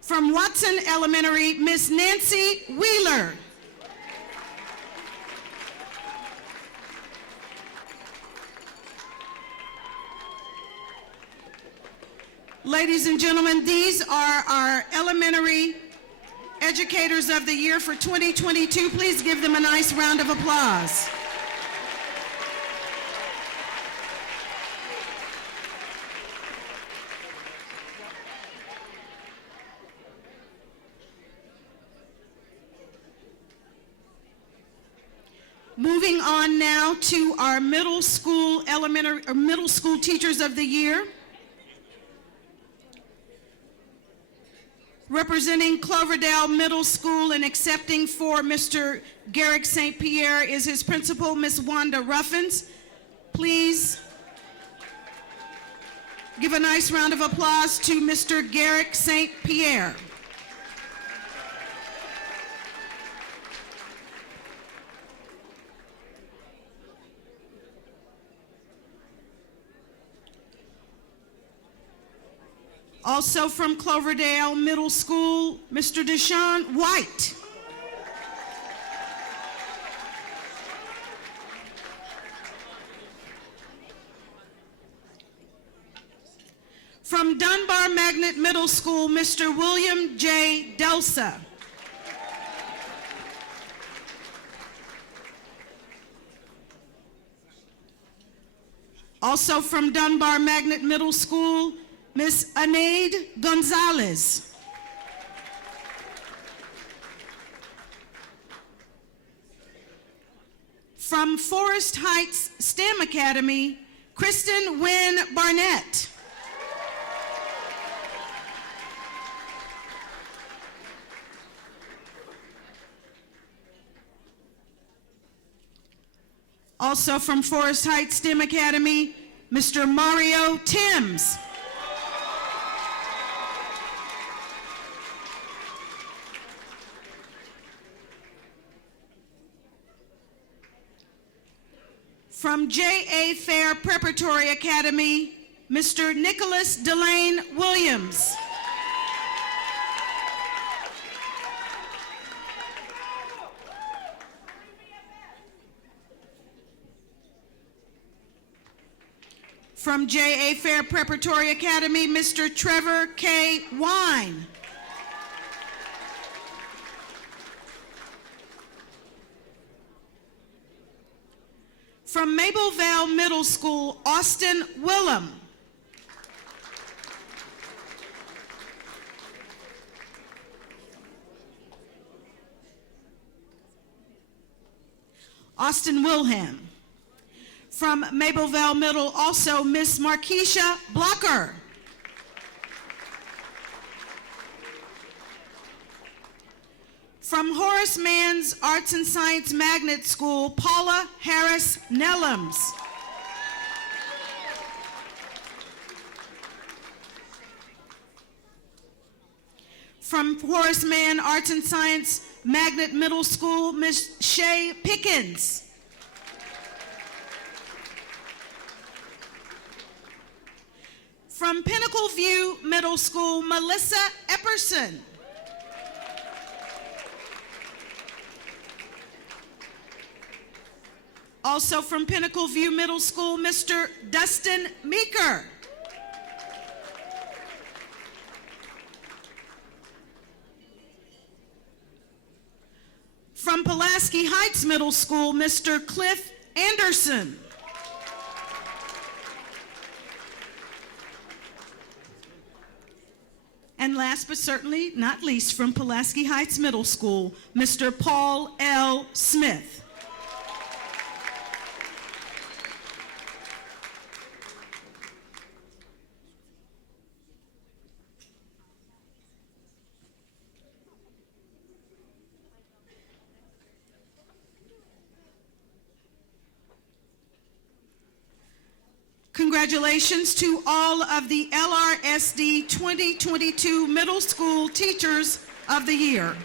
From Watson Elementary, Miss Nancy Wheeler. Ladies and gentlemen, these are our elementary educators of the year for 2022. Please give them a nice round of applause. Moving on now to our middle school teachers of the year. Representing Cloverdale Middle School and accepting for Mr. Garrick St. Pierre is his principal, Miss Wanda Ruffins. Please give a nice round of applause to Mr. Garrick St. Pierre. Also from Cloverdale Middle School, Mr. Deshaun White. From Dunbar Magnet Middle School, Mr. William J. Delsa. Also from Dunbar Magnet Middle School, Miss Anaid Gonzalez. From Forest Heights STEM Academy, Kristen Wynn Barnett. Also from Forest Heights STEM Academy, Mr. Mario Timms. From J.A. Fair Preparatory Academy, Mr. Nicholas Delane Williams. From J.A. Fair Preparatory Academy, Mr. Trevor K. Wine. From Mablevale Middle School, Austin Willem. Austin Wilhelm. From Mableville Middle, also Miss Markeisha Blocker. From Horace Mann's Arts and Science Magnet School, Paula Harris Nellums. From Horace Mann Arts and Science Magnet Middle School, Miss Shay Pickens. From Pinnacle View Middle School, Melissa Epperson. Also from Pinnacle View Middle School, Mr. Dustin Meeker. From Pulaski Heights Middle School, Mr. Cliff Anderson. And last but certainly not least, from Pulaski Heights Middle School, Mr. Paul L. Smith. Congratulations to all of the LRSD 2022 Middle School Teachers of the Year.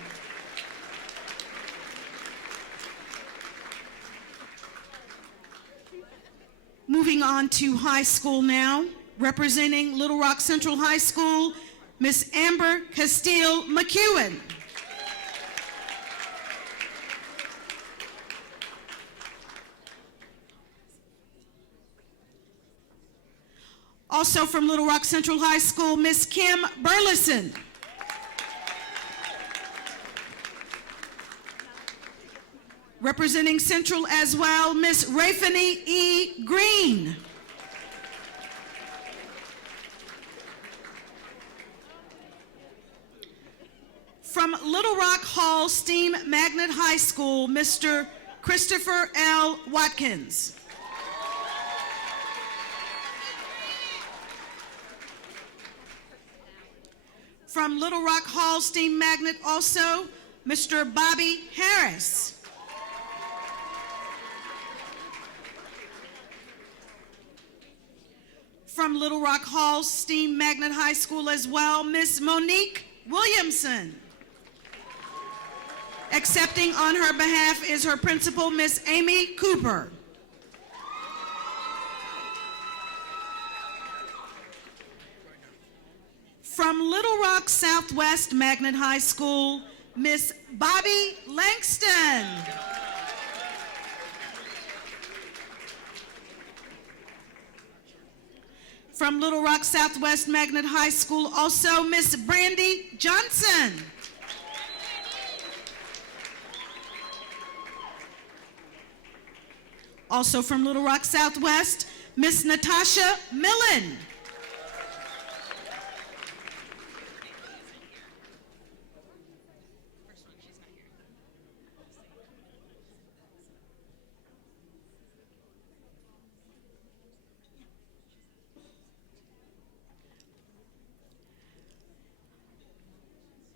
Moving on to high school now, representing Little Rock Central High School, Miss Amber Castile McEwen. Also from Little Rock Central High School, Miss Kim Burleson. Representing Central as well, Miss Rafany E. Green. From Little Rock Hall Steam Magnet High School, Mr. Christopher L. Watkins. From Little Rock Hall Steam Magnet also, Mr. Bobby Harris. From Little Rock Hall Steam Magnet High School as well, Miss Monique Williamson. Accepting on her behalf is her principal, Miss Amy Cooper. From Little Rock Southwest Magnet High School, Miss Bobby Langston. From Little Rock Southwest Magnet High School, also Miss Brandy Johnson. Also from Little Rock Southwest, Miss Natasha Millen.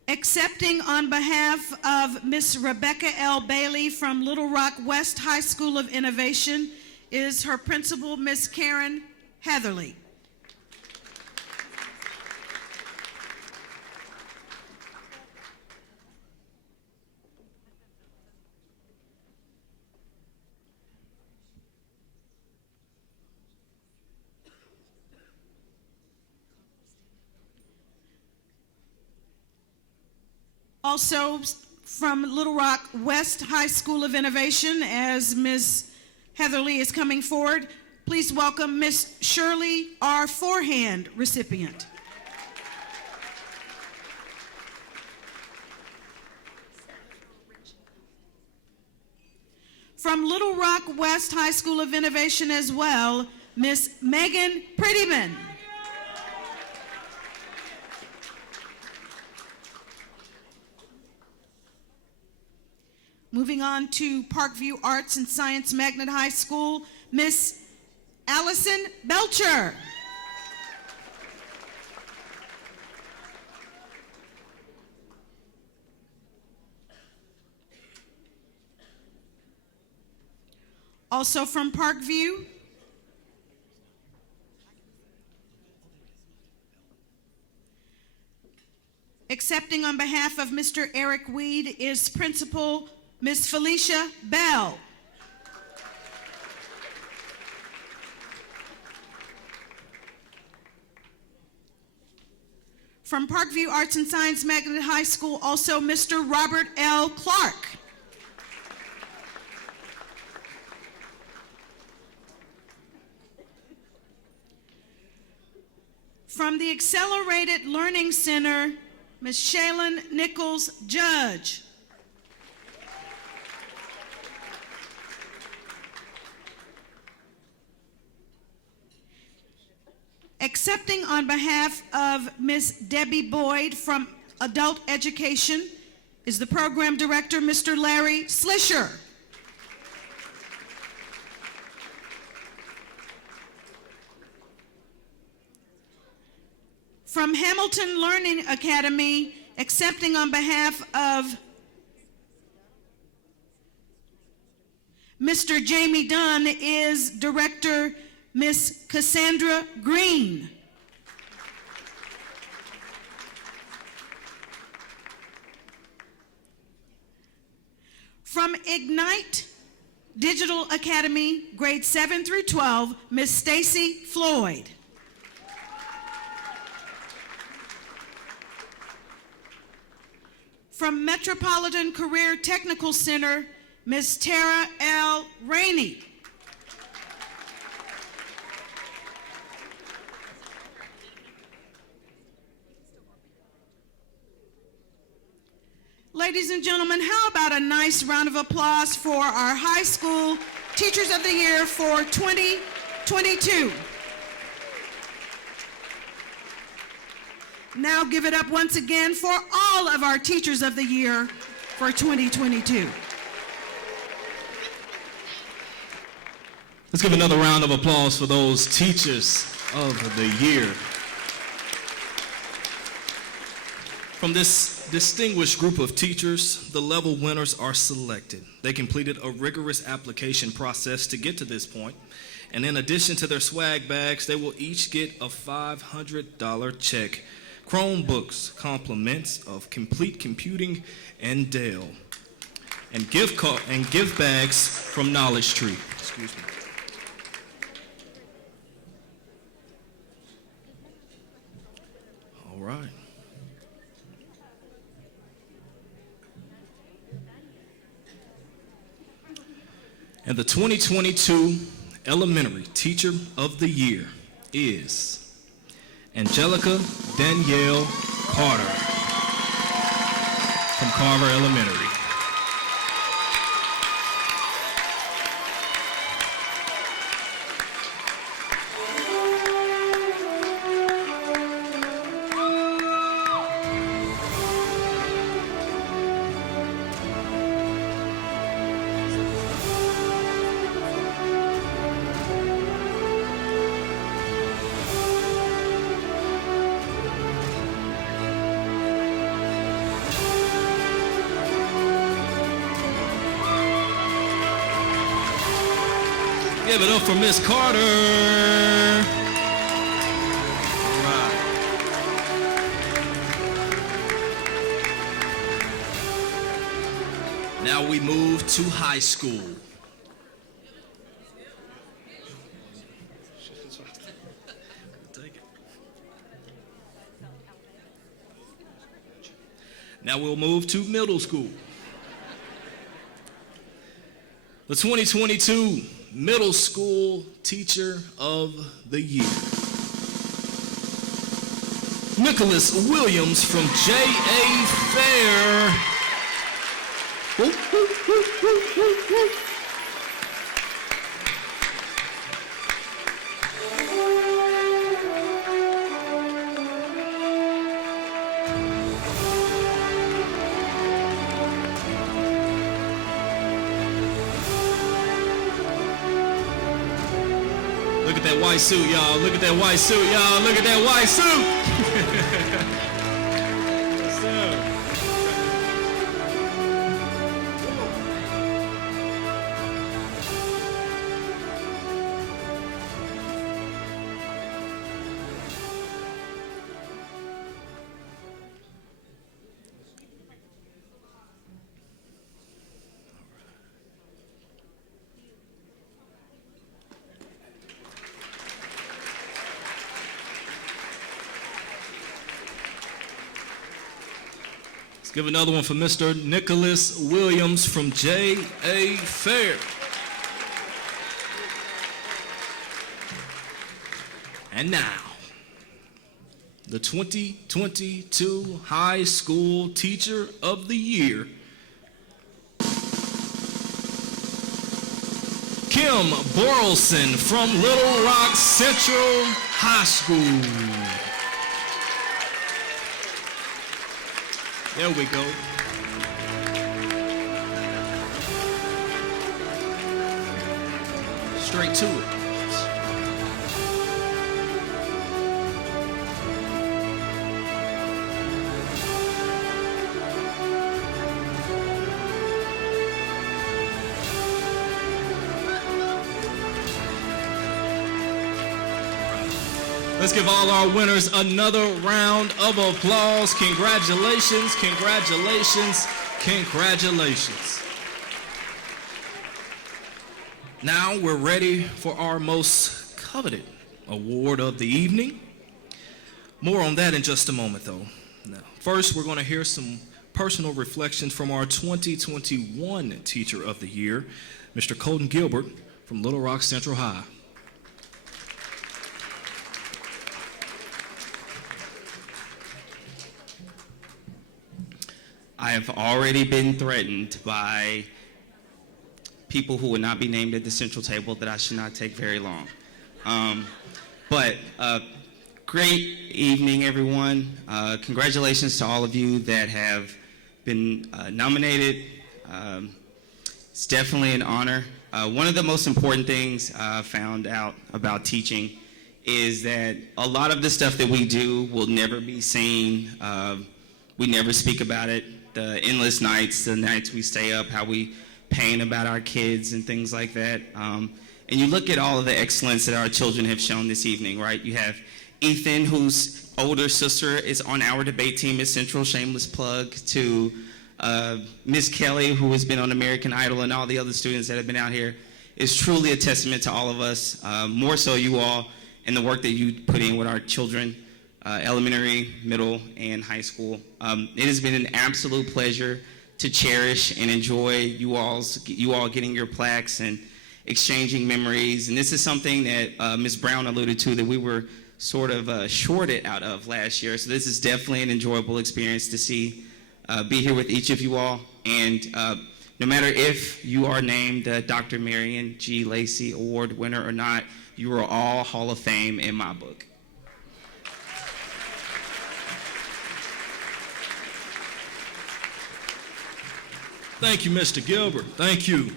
Accepting on behalf of Miss Rebecca L. Bailey from Little Rock West High School of Innovation is her principal, Miss Karen Heatherly. Also from Little Rock West High School of Innovation, as Ms. Heatherly is coming forward, please welcome Ms. Shirley R. Forehand, recipient. From Little Rock West High School of Innovation as well, Ms. Megan Prettyman. Moving on to Parkview Arts and Science Magnet High School, Miss Allison Belcher. Also from Parkview, accepting on behalf of Mr. Eric Weed is Principal Miss Felicia Bell. From Parkview Arts and Science Magnet High School, also Mr. Robert L. Clark. From the Accelerated Learning Center, Ms. Shaylin Nichols Judge. Accepting on behalf of Ms. Debbie Boyd from Adult Education is the Program Director, Mr. Larry Slisher. From Hamilton Learning Academy, accepting on behalf of Mr. Jamie Dunn is Director Miss Cassandra Green. From Ignite Digital Academy, grades 7 through 12, Miss Stacy Floyd. From Metropolitan Career Technical Center, Ms. Tara L. Rainey. Ladies and gentlemen, how about a nice round of applause for our high school Teachers of the Year for 2022. Now give it up once again for all of our Teachers of the Year for 2022. Let's give another round of applause for those Teachers of the Year. From this distinguished group of teachers, the level winners are selected. They completed a rigorous application process to get to this point, and in addition to their swag bags, they will each get a $500 check, Chromebooks, compliments of Complete Computing and Dell, and gift bags from Knowledge Tree. Excuse me. All right. And the 2022 Elementary Teacher of the Year is Angelica Danielle Carter from Carver Elementary. Give it up for Miss Carter. All right. Now we move to high school. Take it. Now we'll move to middle school. The 2022 Middle School Teacher of the Year, Nicholas Williams from J.A. Fair. Woo, woo, woo, woo, woo, woo. at that white suit, y'all. Look at that white suit, y'all. Look at that white suit. Yes, sir. Let's give another one for Mr. Nicholas Williams from J.A. Fair. And now, the 2022 High School Teacher of the Year, Kim Borelson from Little Rock Central High School. There we go. Straight to it. Let's give all our winners another round of applause. Congratulations, congratulations, congratulations. Now we're ready for our most coveted award of the evening. More on that in just a moment, though. Now, first, we're going to hear some personal reflections from our 2021 Teacher of the Year, Mr. Colton Gilbert from Little Rock Central High. I have already been threatened by people who would not be named at the central table that I should not take very long. But great evening, everyone. Congratulations to all of you that have been nominated. It's definitely an honor. One of the most important things I found out about teaching is that a lot of the stuff that we do will never be seen. We never speak about it. The endless nights, the nights we stay up, how we pain about our kids and things like that. And you look at all of the excellence that our children have shown this evening, right? You have Ethan, whose older sister is on our debate team at Central, shameless plug, to Miss Kelly, who has been on American Idol, and all the other students that have been out here. Is truly a testament to all of us, more so you all, and the work that you put in with our children. Elementary, middle, and high school. It has been an absolute pleasure to cherish and enjoy you all getting your plaques and exchanging memories. And this is something that Ms. Brown alluded to that we were sort of shorted out of last year. So this is definitely an enjoyable experience to see, be here with each of you all. And no matter if you are named the Dr. Marion G. Lacey Award winner or not, you are all Hall of Fame in my book. Thank you, Mr. Gilbert. Thank you.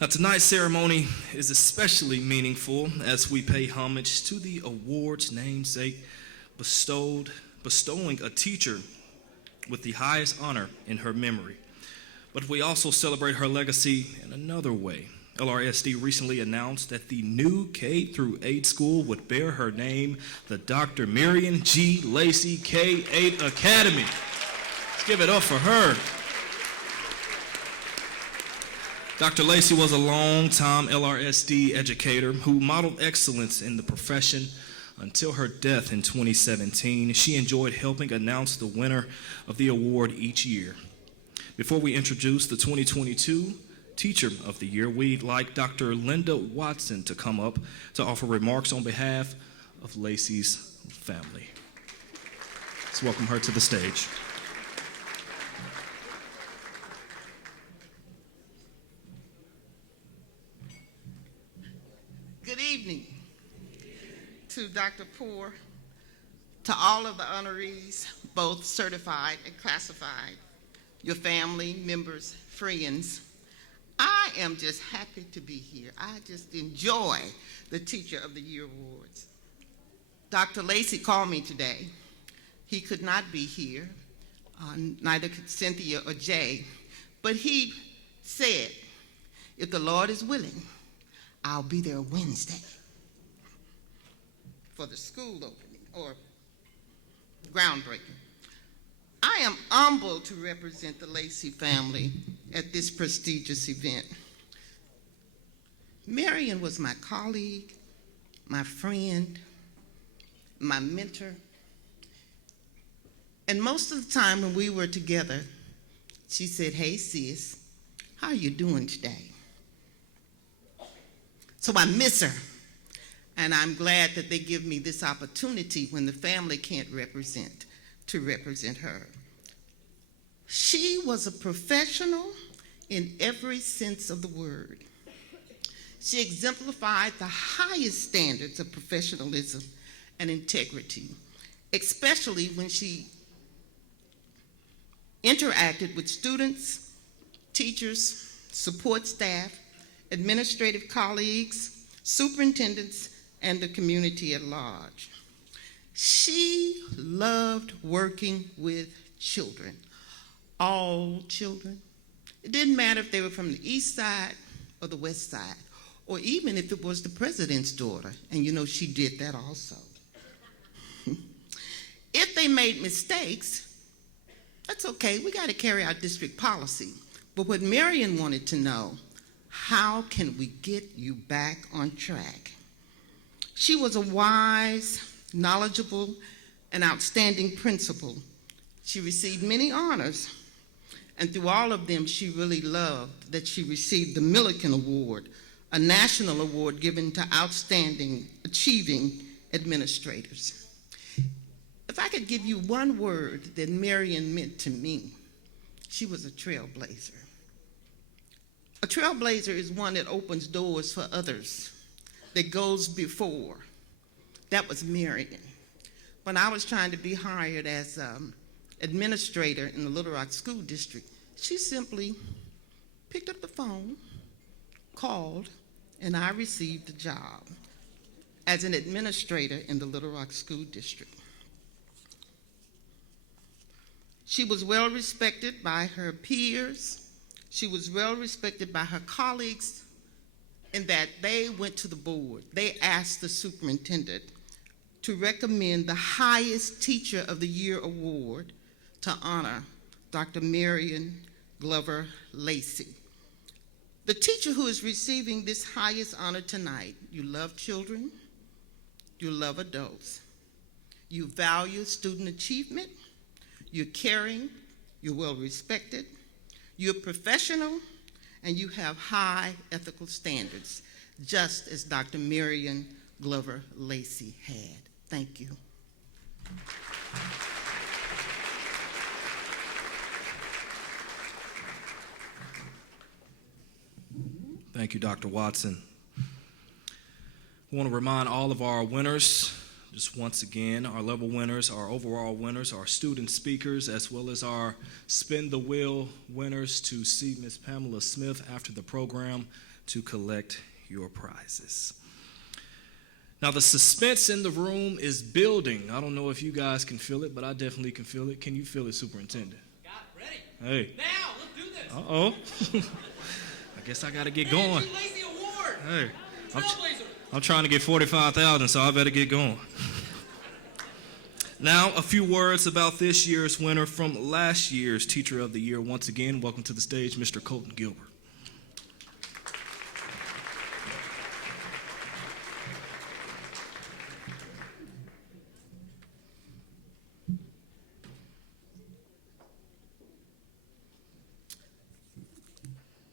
Now, tonight's ceremony is especially meaningful as we pay homage to the award's namesake, bestowing a teacher with the highest honor in her memory. But we also celebrate her legacy in another way. LRSD recently announced that the new K-8 school would bear her name, the Dr. Marion G. Lacey K-8 Academy. Let's give it up for her. Dr. Lacey was a long-time LRSD educator who modeled excellence in the profession until her death in 2017. She enjoyed helping announce the winner of the award each year. Before we introduce the 2022 Teacher of the Year, we'd like Dr. Linda Watson to come up to offer remarks on behalf of Lacey's family. Let's welcome her to the stage. Good evening to Dr. Poore, to all of the honorees, both certified and classified, your family, members, friends. I am just happy to be here. I just enjoy the Teacher of the Year Awards. Dr. Lacey called me today. He could not be here, neither could Cynthia or Jay, but he said, if the Lord is willing, I'll be there Wednesday for the school opening or groundbreaking. I am humbled to represent the Lacey family at this prestigious event. Marion was my colleague, my friend, my mentor, and most of the time when we were together, she said, hey sis, how are you doing today? So I miss her, and I'm glad that they give me this opportunity when the family can't represent, to represent her. She was a professional in every sense of the word. She exemplified the highest standards of professionalism and integrity, especially when she interacted with students, teachers, support staff, administrative colleagues, superintendents, and the community at large. She loved working with children, all children. It didn't matter if they were from the east side or the west side, or even if it was the president's daughter, and you know she did that also. If they made mistakes, that's okay, we got to carry out district policy. But what Marion wanted to know, how can we get you back on track? She was a wise, knowledgeable, and outstanding principal. She received many honors, and through all of them, she really loved that she received the Milliken Award, a national award given to outstanding, achieving administrators. If I could give you one word that Marion meant to me, she was a trailblazer. A trailblazer is one that opens doors for others, that goes before. That was Marion. When I was trying to be hired as administrator in the Little Rock School District, she simply picked up the phone, called, and I received the job as an administrator in the Little Rock School District. She was well respected by her peers. She was well respected by her colleagues in that they went to the board. They asked the superintendent to recommend the highest Teacher of the Year award to honor Dr. Marion Glover Lacey. The teacher who is receiving this highest honor tonight, you love children, you love adults, you value student achievement, you're caring, you're well respected, you're professional, and you have high ethical standards, just as Dr. Marion Glover Lacey had. Thank you. Thank you, Dr. Watson. We want to remind all of our winners, just once again, our level winners, our overall winners, our student speakers, as well as our Spin the Wheel winners, to see Ms. Pamela Smith after the program to collect your prizes. Now, the suspense in the room is building. I don't know if you guys can feel it, but I definitely can feel it. Can you feel it, Superintendent? Got it, ready. Hey. Now, let's do this. Uh-oh. I guess I got to get going. Lacey Award. Hey, Trailblazer. I'm trying to get 45,000, so I better get going. Now, a few words about this year's winner from last year's Teacher of the Year. Once again, welcome to the stage, Mr. Colton Gilbert.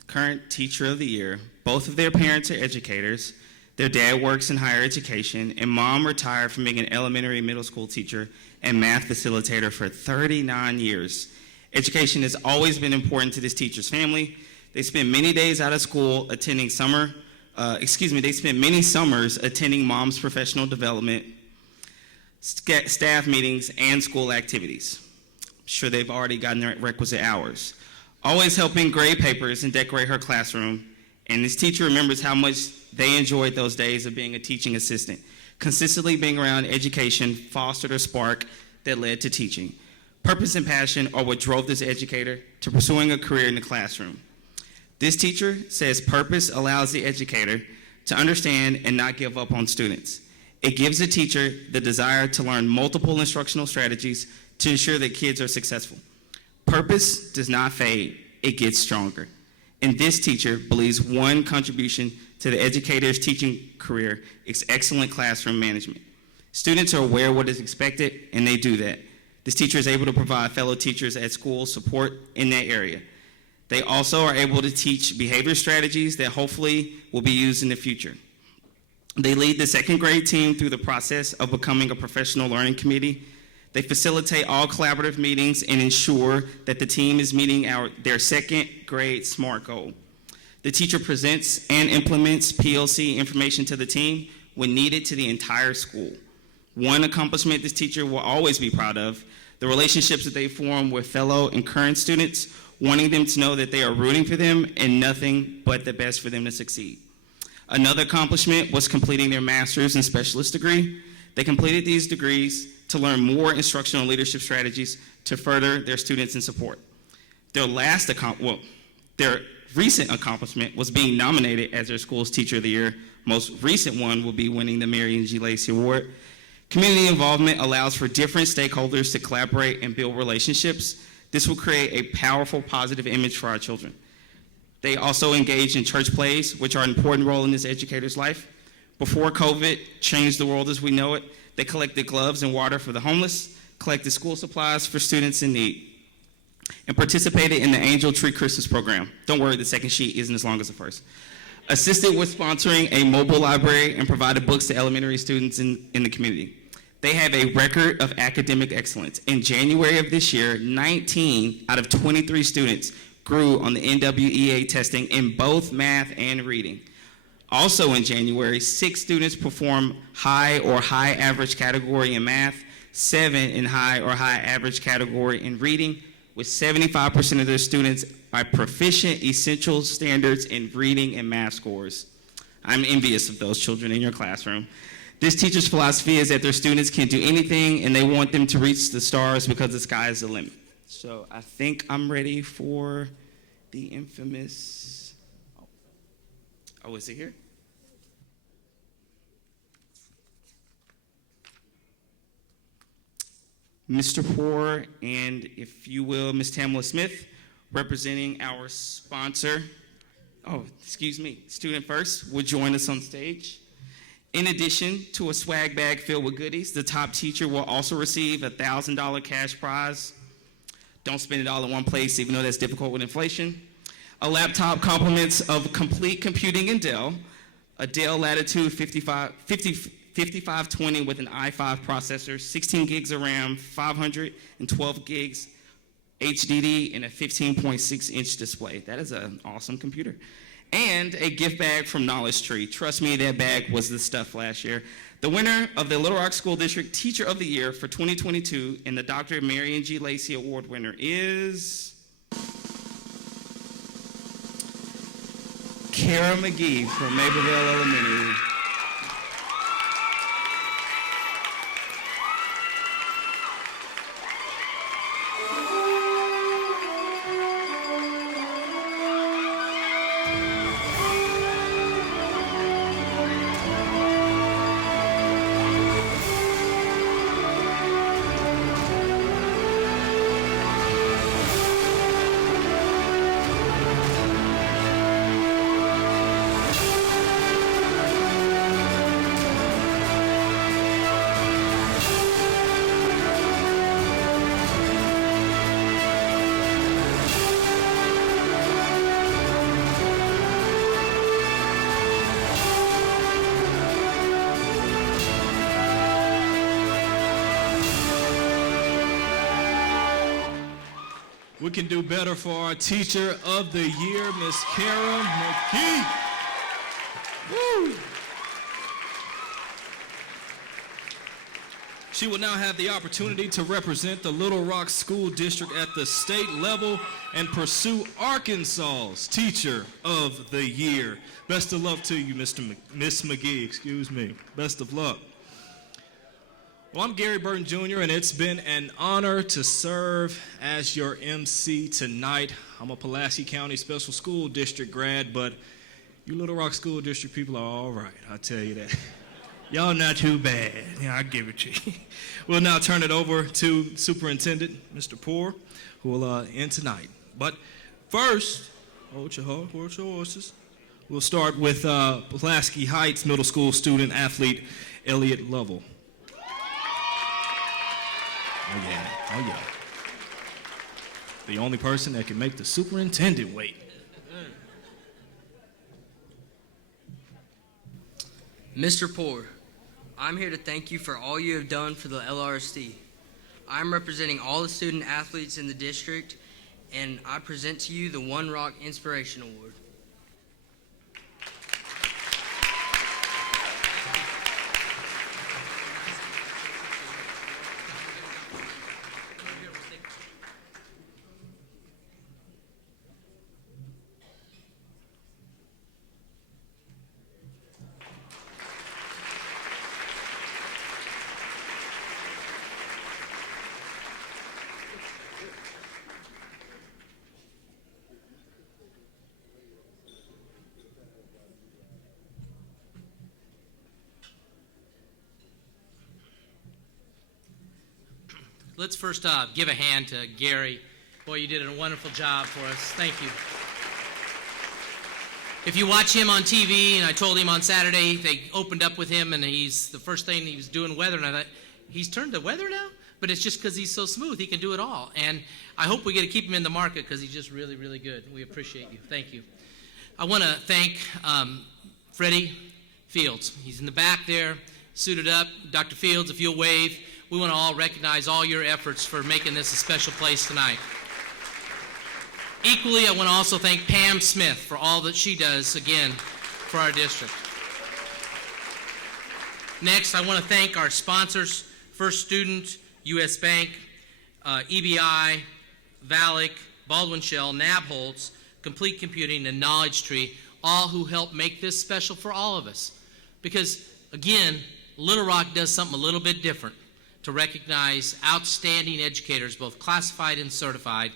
Current Teacher of the Year. Both of their parents are educators. Their dad works in higher education, and mom retired from being an elementary and middle school teacher and math facilitator for 39 years. Education has always been important to this teacher's family. They spend many days out of school attending they spend many summers attending mom's professional development, staff meetings, and school activities. I'm sure they've already gotten their requisite hours. always helping grade papers and decorate her classroom. And this teacher remembers how much they enjoyed those days of being a teaching assistant. Consistently being around education fostered a spark that led to teaching. Purpose and passion are what drove this educator to pursuing a career in the classroom. This teacher says purpose allows the educator to understand and not give up on students. It gives the teacher the desire to learn multiple instructional strategies to ensure that kids are successful. Purpose does not fade, it gets stronger. And this teacher believes one contribution to the educator's teaching career is excellent classroom management. Students are aware of what is expected, and they do that. This teacher is able to provide fellow teachers at school support in that area. They also are able to teach behavior strategies that hopefully will be used in the future. They lead the second grade team through the process of becoming a professional learning committee. They facilitate all collaborative meetings and ensure that the team is meeting their second grade SMART goal. The teacher presents and implements PLC information to the team when needed to the entire school. One accomplishment this teacher will always be proud of, the relationships that they form with fellow and current students, wanting them to know that they are rooting for them and nothing but the best for them to succeed. Another accomplishment was completing their master's and specialist degree. They completed these degrees to learn more instructional leadership strategies to further their students and support. Their recent accomplishment was being nominated as their school's Teacher of the Year. Most recent one will be winning the Marion G. Lacey Award. Community involvement allows for different stakeholders to collaborate and build relationships. This will create a powerful, positive image for our children. They also engage in church plays, which are an important role in this educator's life. Before COVID changed the world as we know it, they collected gloves and water for the homeless, collected school supplies for students in need, and participated in the Angel Tree Christmas program. Don't worry, the second sheet isn't as long as the first. Assisted with sponsoring a mobile library and provided books to elementary students in the community. They have a record of academic excellence. In January of this year, 19 out of 23 students grew on the NWEA testing in both math and reading. Also in January, 6 students performed high or high average category in math, 7 in high or high average category in reading, with 75% of their students by proficient essential standards in reading and math scores. I'm envious of those children in your classroom. This teacher's philosophy is that their students can do anything and they want them to reach the stars because the sky is the limit. So I think I'm ready for the infamous, oh, is it here? Mr. Poor, and if you will, Ms. Tamala Smith, representing our sponsor, Student First, will join us on stage. In addition to a swag bag filled with goodies, the top teacher will also receive a $1,000 cash prize. Don't spend it all in one place, even though that's difficult with inflation. A laptop compliments of complete computing in Dell, a Dell Latitude 5520 with an i5 processor, 16 gigs of RAM, 512 gigs HDD, and a 15.6-inch display. That is an awesome computer. And a gift bag from Knowledge Tree. Trust me, that bag was the stuff last year. The winner of the Little Rock School District Teacher of the Year for 2022 and the Dr. Marion G. Lacey Award winner is Kara McGee from Mapleville Elementary. We can do better for our Teacher of the Year, Miss Kara McGee. Woo! She will now have the opportunity to represent the Little Rock School District at the state level and pursue Arkansas's Teacher of the Year. Best of luck to you, Miss McGee, excuse me. Best of luck. Well, I'm Gary Burton Jr., and it's been an honor to serve as your MC tonight. I'm a Pulaski County Special School District grad, but you Little Rock School District people are all right, I'll tell you that. Y'all not too bad. Yeah, I give it to you. We'll now turn it over to Superintendent Mr. Poore, who will end tonight. But first, hold your horses. We'll start with Pulaski Heights Middle School student athlete Elliot Lovell. Oh yeah. The only person that can make the superintendent wait. Mr. Poore, I'm here to thank you for all you have done for the LRSD. I'm representing all the student athletes in the district, and I present to you the One Rock Inspiration Award. Let's first give a hand to Gary. Boy, you did a wonderful job for us. Thank you. If you watch him on TV, and I told him on Saturday, they opened up with him, and the first thing he was doing weather, and I thought, he's turned to weather now? But it's just because he's so smooth, he can do it all. And I hope we get to keep him in the market because he's just really, really good. We appreciate you. Thank you. I want to thank Freddie Fields. He's in the back there, suited up. Dr. Fields, if you'll wave. We want to all recognize all your efforts for making this a special place tonight. Equally, I want to also thank Pam Smith for all that she does, again, for our district. Next, I want to thank our sponsors, First Student, U.S. Bank, EBI, Valak, Baldwin Shell, Nabholz, Complete Computing, and Knowledge Tree, all who helped make this special for all of us. Because, again, Little Rock does something a little bit different to recognize outstanding educators, both classified and certified,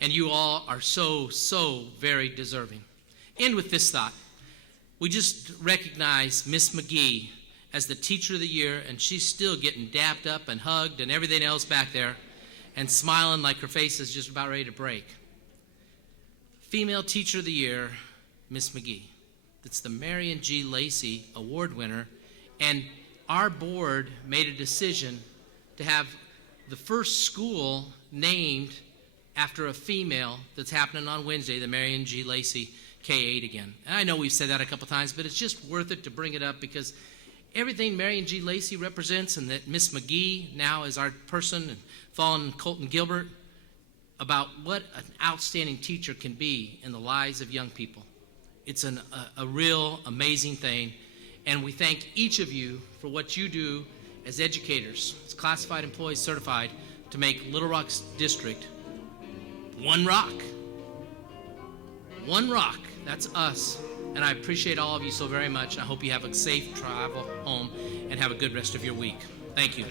and you all are so, so very deserving. End with this thought. We just recognize Miss McGee as the Teacher of the Year, and she's still getting dapped up and hugged and everything else back there and smiling like her face is just about ready to break. Female Teacher of the Year, Miss McGee. It's the Marion G. Lacey Award winner, and our board made a decision to have the first school named after a female that's happening on Wednesday, the Marion G. Lacey K-8 again. And I know we've said that a couple times, but it's just worth it to bring it up because everything Marion G. Lacey represents and that Miss McGee now is our person, and following Colton Gilbert, about what an outstanding teacher can be in the lives of young people. It's a real amazing thing, and we thank each of you for what you do as educators, as classified employees, certified, to make Little Rock's district one rock. One rock. That's us. And I appreciate all of you so very much. I hope you have a safe travel home and have a good rest of your week. Thank you.